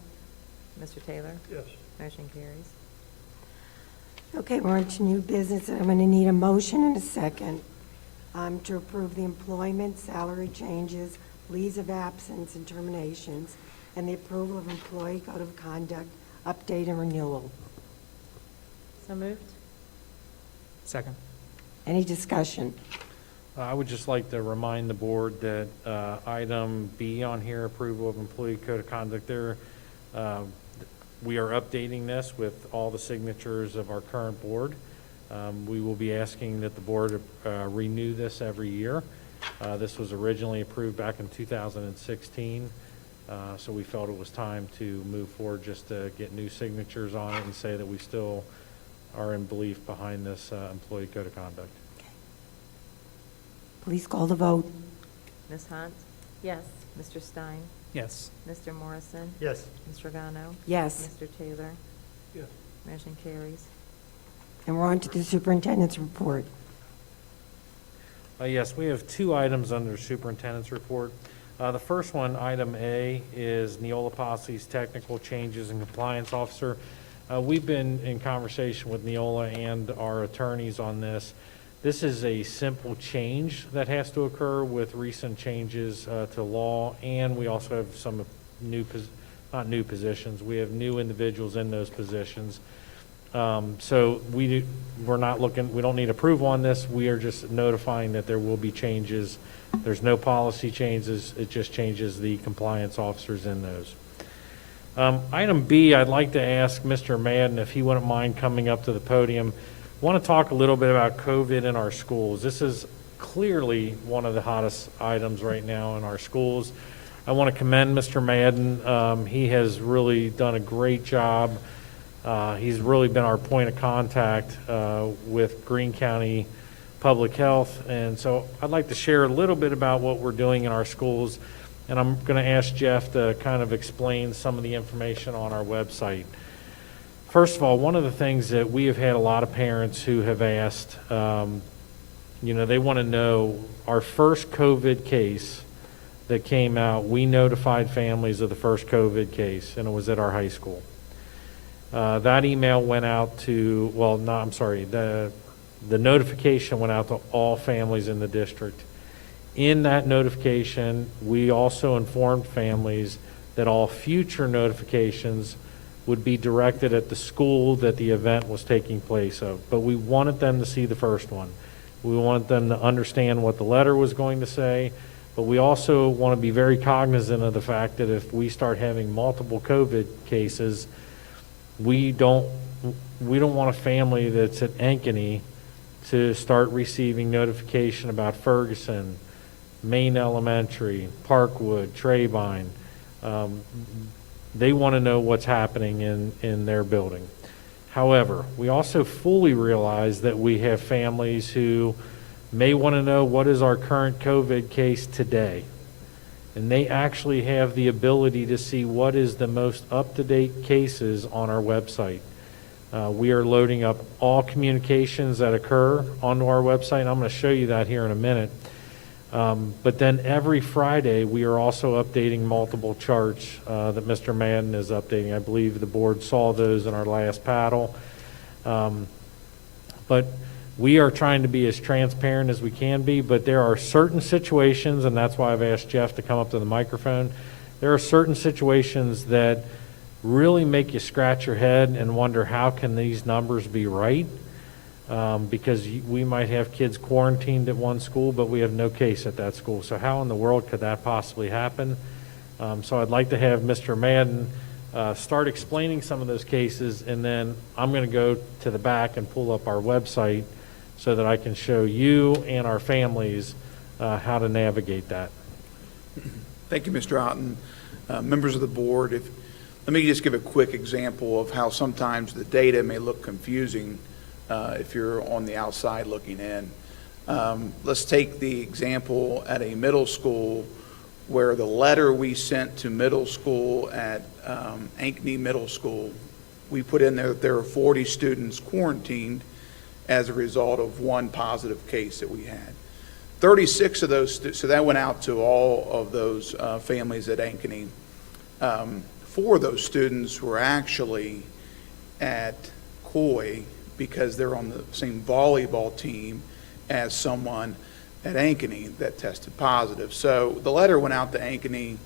Mr. Taylor? Yes. Motion carries. Okay, we're on to new business, and I'm going to need a motion in a second to approve the employment, salary changes, leaves of absence, and terminations, and the approval of employee code of conduct, update and renewal. So moved? Second. Any discussion? I would just like to remind the board that item B on here, approval of employee code of conduct there, we are updating this with all the signatures of our current board. We will be asking that the board renew this every year. This was originally approved back in 2016, so we felt it was time to move forward just to get new signatures on it and say that we still are in belief behind this employee code of conduct. Please call the vote. Ms. Hunt? Yes. Mr. Stein? Yes. Mr. Morrison? Yes. Mr. Gano? Yes. Mr. Taylor? Yes. Motion carries. And we're on to the superintendent's report. Yes, we have two items under superintendent's report. The first one, item A, is Neola Posse's technical changes and compliance officer. We've been in conversation with Neola and our attorneys on this. This is a simple change that has to occur with recent changes to law, and we also have some new, not new positions, we have new individuals in those positions. So we're not looking, we don't need approval on this, we are just notifying that there will be changes. There's no policy changes, it just changes the compliance officers in those. Item B, I'd like to ask Mr. Madden if he wouldn't mind coming up to the podium. I want to talk a little bit about COVID in our schools. This is clearly one of the hottest items right now in our schools. I want to commend Mr. Madden. He has really done a great job. He's really been our point of contact with Greene County Public Health. And so I'd like to share a little bit about what we're doing in our schools. And I'm going to ask Jeff to kind of explain some of the information on our website. First of all, one of the things that we have had a lot of parents who have asked, they want to know our first COVID case that came out, we notified families of the first COVID case, and it was at our high school. That email went out to, the notification went out to all families in the district. In that notification, we also informed families that all future notifications would be directed at the school that the event was taking place of. But we wanted them to see the first one. We wanted them to understand what the letter was going to say, but we also want to be very cognizant of the fact that if we start having multiple COVID cases, we don't want a family that's at Ankeny to start receiving notification about Ferguson, Maine Elementary, Parkwood, Trabine. They want to know what's happening in their building. However, we also fully realize that we have families who may want to know what is our current COVID case today. And they actually have the ability to see what is the most up-to-date cases on our website. We are loading up all communications that occur onto our website. I'm going to show you that here in a minute. But then every Friday, we are also updating multiple charts that Mr. Madden is updating. I believe the board saw those in our last paddle. But we are trying to be as transparent as we can be, but there are certain situations, and that's why I've asked Jeff to come up to the microphone. there are certain situations that really make you scratch your head and wonder how can these numbers be right? Because we might have kids quarantined at one school, but we have no case at that school. So how in the world could that possibly happen? So I'd like to have Mr. Madden start explaining some of those cases, and then I'm going to go to the back and pull up our website so that I can show you and our families how to navigate that. Thank you, Mr. Otten. Members of the board, let me just give a quick example of how sometimes the data may look confusing if you're on the outside looking in. Let's take the example at a middle school where the letter we sent to middle school at Ankeny Middle School, we put in there that there are 40 students quarantined as a result of one positive case that we had. 36 of those, so that went out to all of those families at Ankeny. 4 of those students were actually at Coy because they're on the same volleyball team as someone at Ankeny that tested positive. So the letter went out to Ankeny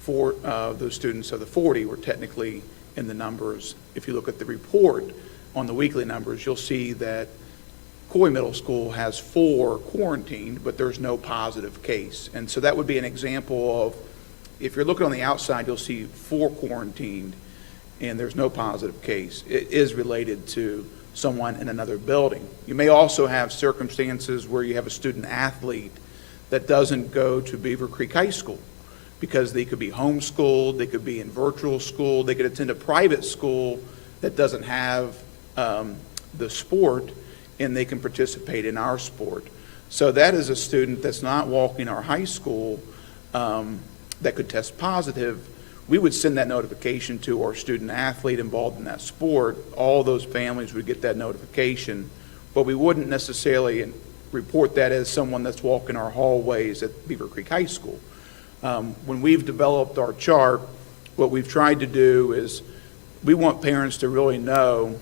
for those students. So the 40 were technically in the numbers. If you look at the report on the weekly numbers, you'll see that Coy Middle School has 4 quarantined, but there's no positive case. And so that would be an example of, if you're looking on the outside, you'll see 4 quarantined and there's no positive case. It is related to someone in another building. You may also have circumstances where you have a student athlete that doesn't go to Beaver Creek High School because they could be homeschooled, they could be in virtual school, they could attend a private school that doesn't have the sport, and they can participate in our sport. So that is a student that's not walking our high school that could test positive. We would send that notification to our student athlete involved in that sport. All those families would get that notification, but we wouldn't necessarily report that as someone that's walking our hallways at Beaver Creek High School. When we've developed our chart, what we've tried to do is we want parents to really know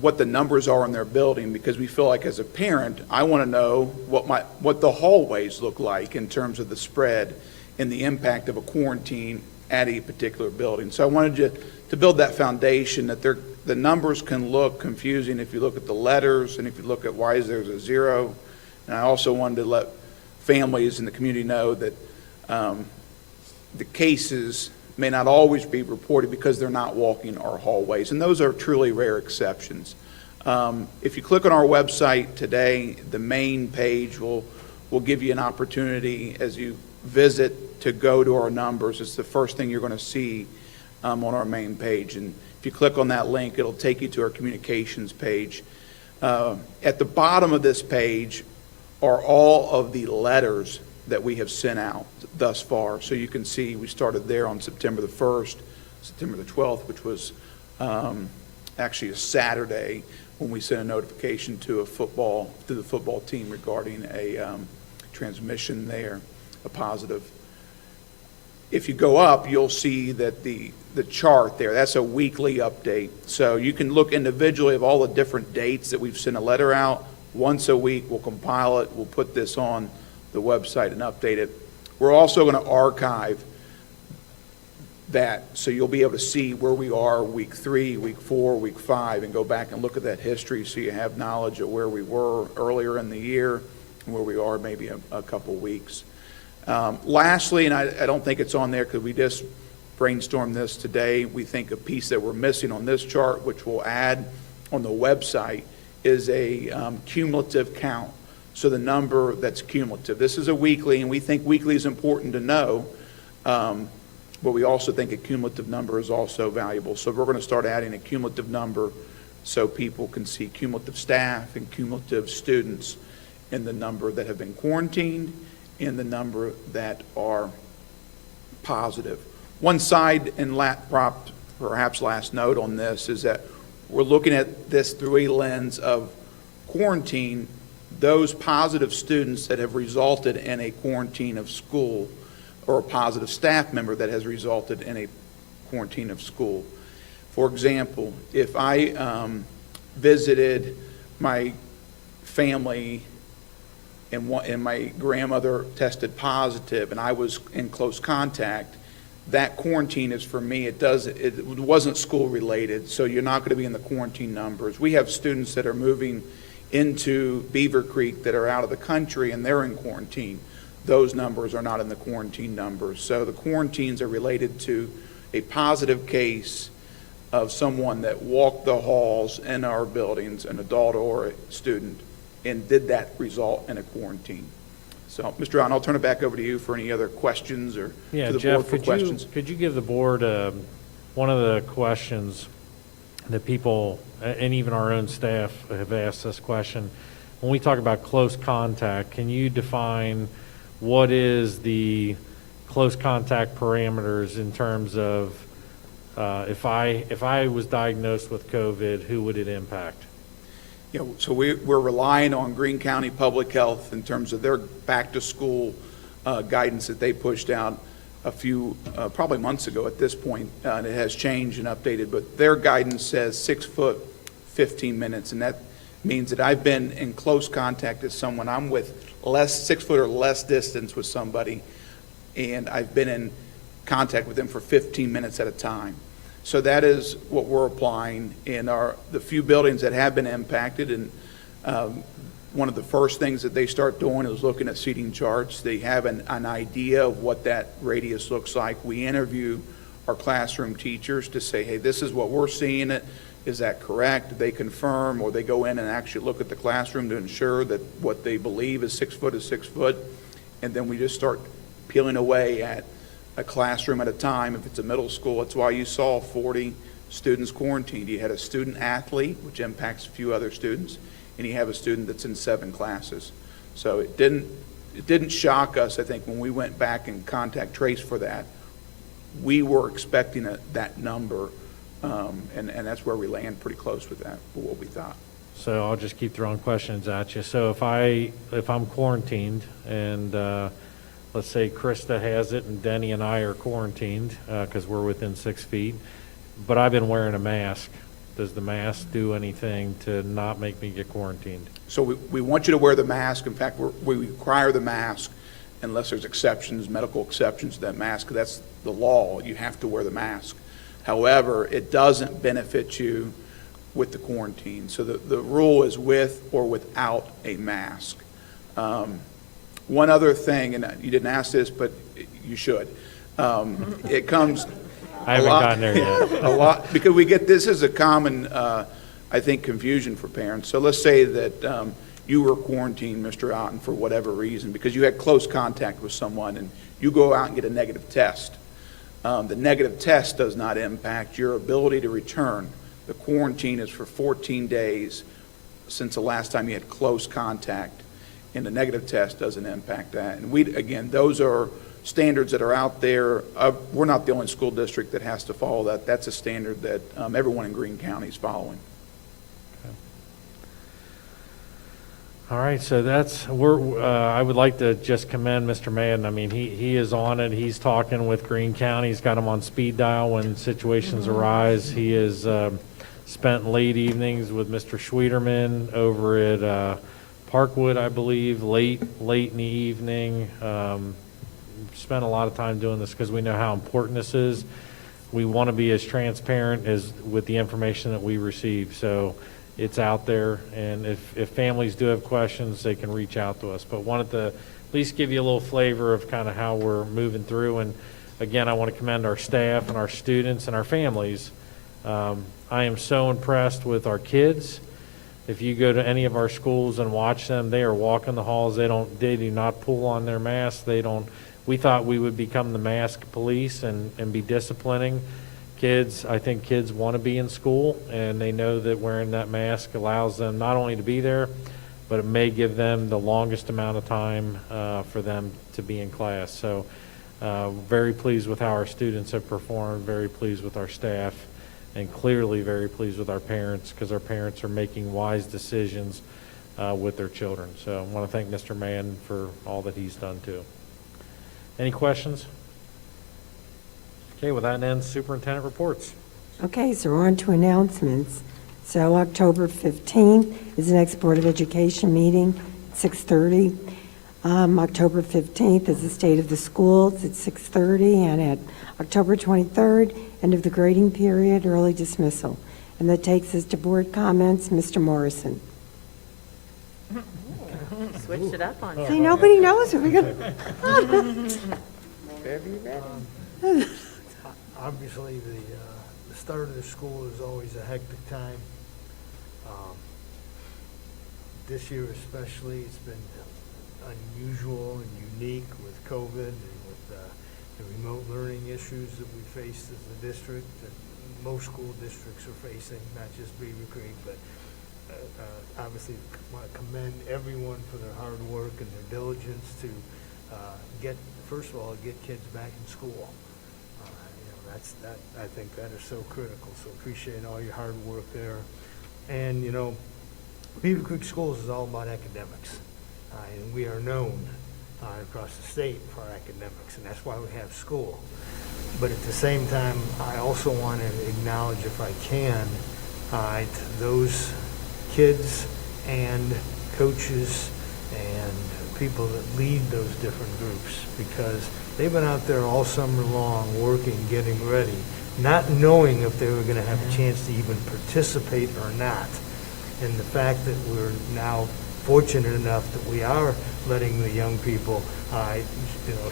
what the numbers are in their building, because we feel like as a parent, I want to know what the hallways look like in terms of the spread and the impact of a quarantine at a particular building. So I wanted to build that foundation that the numbers can look confusing if you look at the letters and if you look at why there's a 0. And I also wanted to let families in the community know that the cases may not always be reported because they're not walking our hallways, and those are truly rare exceptions. If you click on our website today, the main page will give you an opportunity as you visit to go to our numbers. It's the first thing you're going to see on our main page, and if you click on that link, it'll take you to our communications page. At the bottom of this page are all of the letters that we have sent out thus far. So you can see we started there on September the 1st, September the 12th, which was actually a Saturday, when we sent a notification to the football team regarding a transmission there, a positive. If you go up, you'll see that the chart there, that's a weekly update. So you can look individually of all the different dates that we've sent a letter out. Once a week, we'll compile it, we'll put this on the website and update it. We're also going to archive that, so you'll be able to see where we are week 3, week 4, week 5, and go back and look at that history so you have knowledge of where we were earlier in the year and where we are maybe a couple weeks. Lastly, and I don't think it's on there because we just brainstormed this today, we think a piece that we're missing on this chart, which we'll add on the website, is a cumulative count. So the number that's cumulative. This is a weekly, and we think weekly is important to know, but we also think a cumulative number is also valuable. So we're going to start adding a cumulative number so people can see cumulative staff and cumulative students in the number that have been quarantined and the number that are positive. One side and perhaps last note on this is that we're looking at this through a lens of quarantine, those positive students that have resulted in a quarantine of school, or a positive staff member that has resulted in a quarantine of school. For example, if I visited my family and my grandmother tested positive, and I was in close contact, that quarantine is for me, it wasn't school-related, so you're not going to be in the quarantine numbers. We have students that are moving into Beaver Creek that are out of the country, and they're in quarantine. Those numbers are not in the quarantine numbers. So the quarantines are related to a positive case of someone that walked the halls in our buildings, an adult or a student, and did that result in a quarantine. So, Mr. Otten, I'll turn it back over to you for any other questions or Yeah, to the Jeff, board for questions. could you give the board one of the questions that people, and even our own staff have asked this question, when we talk about close contact, can you define what is the close contact parameters in terms of if I was diagnosed with COVID, who would it impact? So we're relying on Greene County Public Health in terms of their back-to-school guidance that they pushed out a few, probably months ago at this point, and it has changed and updated, but their guidance says 6 foot, 15 minutes, and that means that I've been in close contact with someone. I'm with 6 foot or less distance with somebody, and I've been in contact with them for 15 minutes at a time. So that is what we're applying in the few buildings that have been impacted. And one of the first things that they start doing is looking at seating charts. They have an idea of what that radius looks like. We interview our classroom teachers to say, hey, this is what we're seeing. Is that correct? They confirm, or they go in and actually look at the classroom to ensure that what they believe is 6 foot is 6 foot. And then we just start peeling away at a classroom at a time. If it's a middle school, that's why you saw 40 students quarantined. You had a student athlete, which impacts a few other students, and you have a student that's in 7 classes. So it didn't shock us, I think, when we went back and contact traced for that. We were expecting that number, and that's where we land pretty close with that, for what we thought. So I'll just keep throwing questions at you. So if I'm quarantined and let's say Krista has it and Denny and I are quarantined because we're within 6 feet, but I've been wearing a mask. Does the mask do anything to not make me get quarantined? So we want you to wear the mask. In fact, we require the mask unless there's exceptions, medical exceptions to that mask. That's the law. You have to wear the mask. However, it doesn't benefit you with the quarantine. So the rule is with or without a mask. One other thing, and you didn't ask this, but you should. It comes I haven't gotten there yet. a lot, because we get, this is a common, I think, confusion for parents. So let's say that you were quarantined, Mr. Otten, for whatever reason, because you had close contact with someone, and you go out and get a negative test. The negative test does not impact your ability to return. The quarantine is for 14 days since the last time you had close contact, and the negative test doesn't impact that. And again, those are standards that are out there. We're not the only school district that has to follow that. That's a standard that everyone in Greene County is following. All right, so I would like to just commend Mr. Madden. I mean, he is on it. He's talking with Greene County. He's got them on speed dial when situations arise. He has spent late evenings with Mr. Schwederman over at Parkwood, I believe, late in the evening. Spent a lot of time doing this because we know how important this is. We want to be as transparent as with the information that we receive. So it's out there, and if families do have questions, they can reach out to us. But wanted to at least give you a little flavor of kind of how we're moving through. And again, I want to commend our staff and our students and our families. I am so impressed with our kids. If you go to any of our schools and watch them, they are walking the halls. They do not pull on their masks. We thought we would become the mask police and be disciplining kids. I think kids want to be in school, and they know that wearing that mask allows them not only to be there, but it may give them the longest amount of time for them to be in class. So very pleased with how our students have performed, very pleased with our staff, and clearly very pleased with our parents, because our parents are making wise decisions with their children. So I want to thank Mr. Mann for all that he's done too. Any questions? Okay, with that ends superintendent reports. Okay, so we're on to announcements. So October 15th is the next Board of Education meeting, 6:30. October 15th is the state of the schools at 6:30, and at October 23rd, end of the grading period, early dismissal. And that takes us to board comments. Mr. Morrison. Switched it up on you. See, nobody knows what we're going to... Wherever you're ready. Obviously, the start of the school is always a hectic time. This year especially, it's been unusual and unique with COVID and with the remote learning issues that we faced as a district, that most school districts are facing, not just Beaver Creek, but obviously want to commend everyone for their hard work and their diligence to first of all, get kids back in school. I think that is so critical, so appreciate all your hard work there. And, Beaver Creek Schools is all about academics, and we are known across the state for our academics, and that's why we have school. But at the same time, I also want to acknowledge, if I can, those kids and coaches and people that lead those different groups, because they've been out there all summer long working, getting ready, not knowing if they were going to have a chance to even participate or not. And the fact that we're now fortunate enough that we are letting the young people,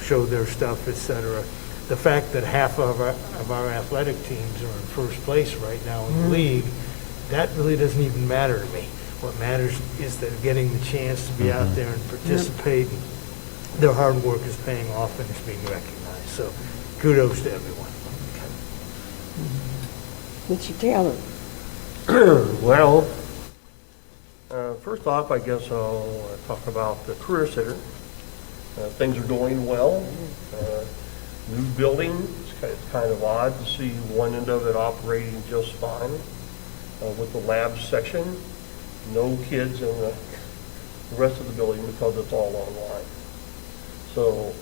show their stuff, et cetera. The fact that half of our athletic teams are in first place right now in the league, that really doesn't even matter to me. What matters is that getting the chance to be out there and participate, their hard work is paying off and it's being recognized. So kudos to everyone. Mr. Taylor. Well, first off, I guess I'll talk about the Career Center. Things are going well. New building, it's kind of odd to see one end of it operating just fine with the lab section. No kids in the rest of the building because it's all online. So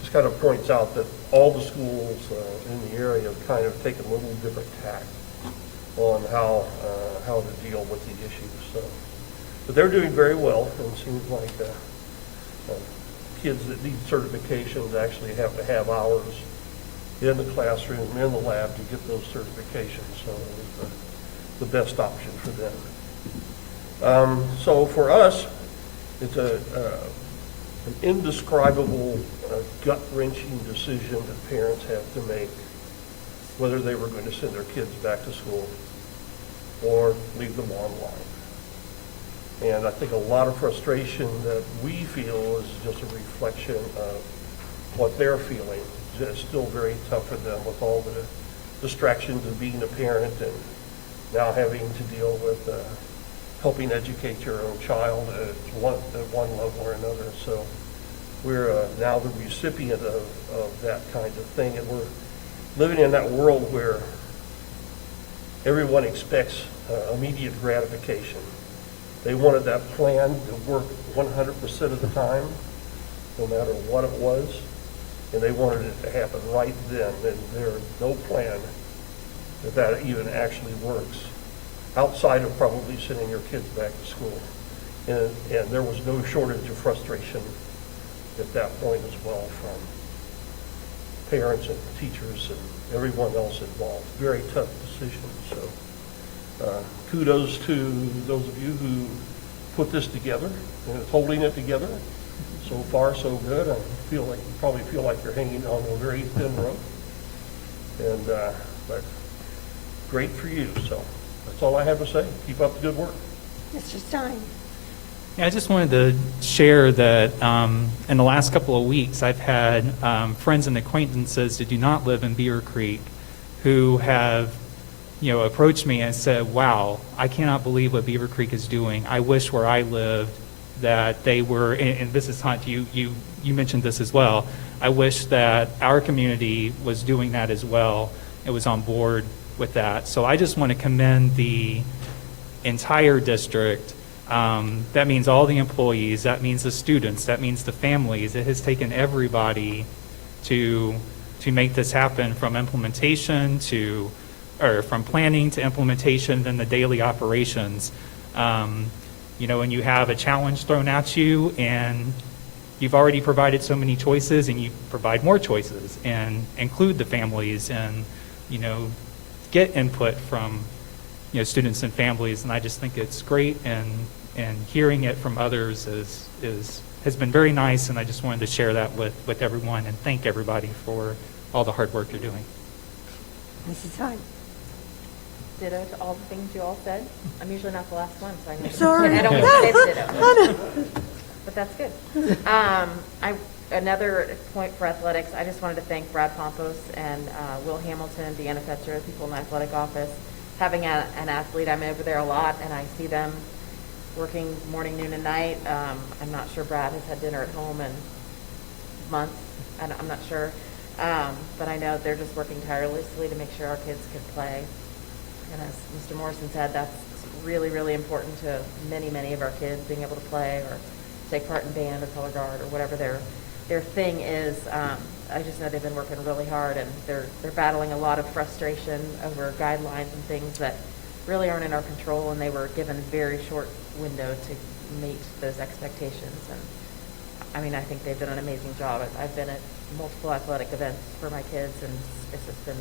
just kind of points out that all the schools in the area have kind of taken a little different tack on how to deal with the issues. So, but they're doing very well, and it seems like kids that need certifications actually have to have hours in the classroom, in the lab to get those certifications. So it's the best option for them. So for us, it's an indescribable, gut-wrenching decision that parents have to make whether they were going to send their kids back to school or leave them online. And I think a lot of frustration that we feel is just a reflection of what they're feeling. It's still very tough for them with all the distractions of being a parent and now having to deal with helping educate your own child at one level or another. So we're now the recipient of that kind of thing, and we're living in that world where everyone expects immediate gratification. They wanted that plan to work 100% of the time, no matter what it was, and they wanted it to happen right then, and there's no plan that even actually works, outside of probably sending your kids back to school. And there was no shortage of frustration at that point as well from parents and teachers and everyone else involved. Very tough decision. So kudos to those of you who put this together and is holding it together. So far, so good. I feel like you probably feel like you're hanging on a very thin rope. And but great for you. So that's all I have to say. Keep up the good work. Mr. Stein. Yeah, I just wanted to share that in the last couple of weeks, I've had friends and acquaintances that do not live in Beaver Creek who have, approached me and said, wow, I cannot believe what Beaver Creek is doing. I wish where I lived that they were, and this is Hunt, you mentioned this as well. I wish that our community was doing that as well. It was on board with that. So I just want to commend the entire district. That means all the employees, that means the students, that means the families. It has taken everybody to make this happen, from implementation or from planning to implementation, then the daily operations. When you have a challenge thrown at you and you've already provided so many choices, and you provide more choices, and include the families, and, you know, get input from, you know, students and families, and I just think it's great, and hearing it from others has been very nice, and I just wanted to share that with everyone, and thank everybody for all the hard work you're doing. Mrs. Hyde. Ditto to all the things you all said. I'm usually not the last one, so I know. Sorry. I don't want to say the ditto. But that's good. Another point for athletics, I just wanted to thank Brad Pompos and Will Hamilton, Deanna Fetcher, people in the athletic office. Having an athlete, I'm over there a lot, and I see them working morning, noon, and night. I'm not sure Brad has had dinner at home in months. I'm not sure. But I know they're just working tirelessly to make sure our kids can play. And as Mr. Morrison said, that's really, really important to many, many of our kids, being able to play or take part in band or color guard or whatever their thing is. I just know they've been working really hard, and they're battling a lot of frustration over guidelines and things that really aren't in our control, and they were given a very short window to meet those expectations. And I mean, I think they've done an amazing job. I've been at multiple athletic events for my kids, and it's just been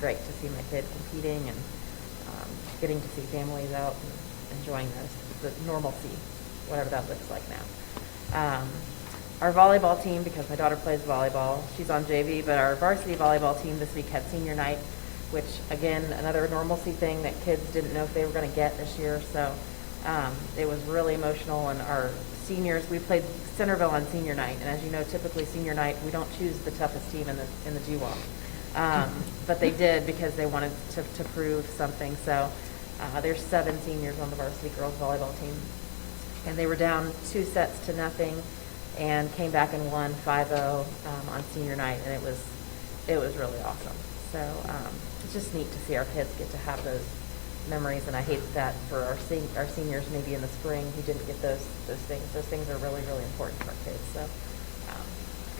great to see my kids competing and getting to see families out and enjoying the normalcy, whatever that looks like now. Our volleyball team, because my daughter plays volleyball, she's on JV, but our varsity volleyball team this week had senior night, which, again, another normalcy thing that kids didn't know if they were going to get this year. So it was really emotional, and our seniors, we played Centerville on senior night, and as you know, typically senior night, we don't choose the toughest team in the GWAC. But they did because they wanted to prove something. So there's 7 seniors on the varsity girls volleyball team, and they were down 2-0 and came back and won 5-0 on senior night, and it was really awesome. So it's just neat to see our kids get to have those memories, and I hate that for our seniors maybe in the spring who didn't get those things. Those things are really, really important for our kids. So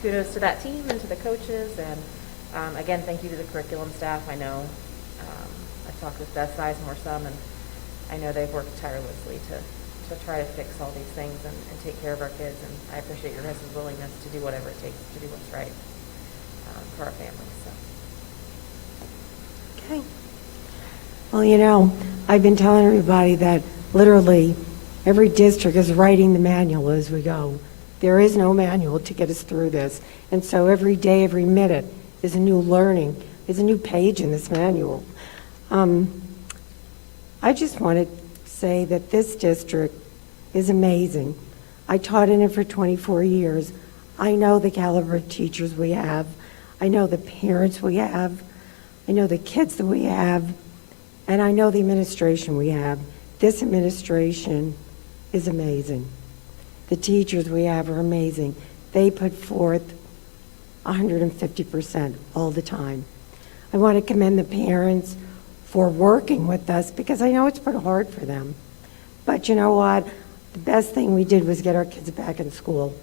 kudos to that team and to the coaches, and again, thank you to the curriculum staff. I know I've talked with Beth Sizemore some, and I know they've worked tirelessly to try to fix all these things and take care of our kids, and I appreciate your guys' willingness to do whatever it takes to do what's right for our families. So. Okay. Well, you know, I've been telling everybody that literally every district is writing the manual as we go. There is no manual to get us through this. And so every day, every minute is a new learning, is a new page in this manual. I just want to say that this district is amazing. I taught in it for 24 years. I know the caliber of teachers we have. I know the parents we have. I know the kids that we have. And I know the administration we have. This administration is amazing. The teachers we have are amazing. They put forth 150% all the time. I want to commend the parents for working with us, because I know it's pretty hard for them. But you know what? The best thing we did was get our kids back in school.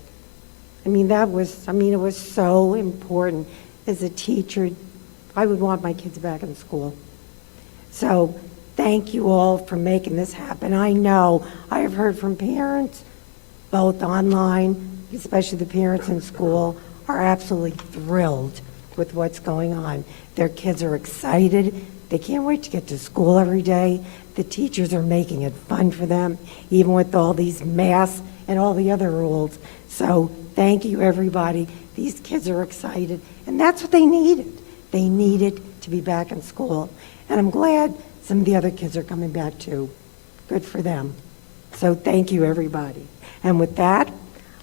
I mean, it was so important. As a teacher, I would want my kids back in school. So thank you all for making this happen. I know I have heard from parents, both online, especially the parents in school, are absolutely thrilled with what's going on. Their kids are excited. They can't wait to get to school every day. The teachers are making it fun for them, even with all these masks and all the other rules. So thank you, everybody. These kids are excited, and that's what they needed. They needed to be back in school. And I'm glad some of the other kids are coming back too. Good for them. So thank you, everybody. And with that,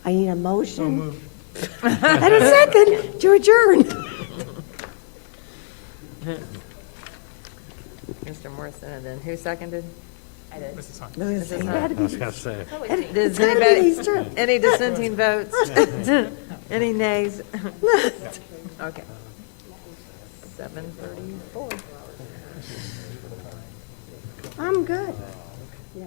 I need a motion and a second to adjourn. Mr. Morrison, and then who seconded? I did. Mrs. Hunt. I was going to say. Does gotta be anybody, these two. any dissenting votes? Any nays? Okay. 7:34. I'm good. Yeah.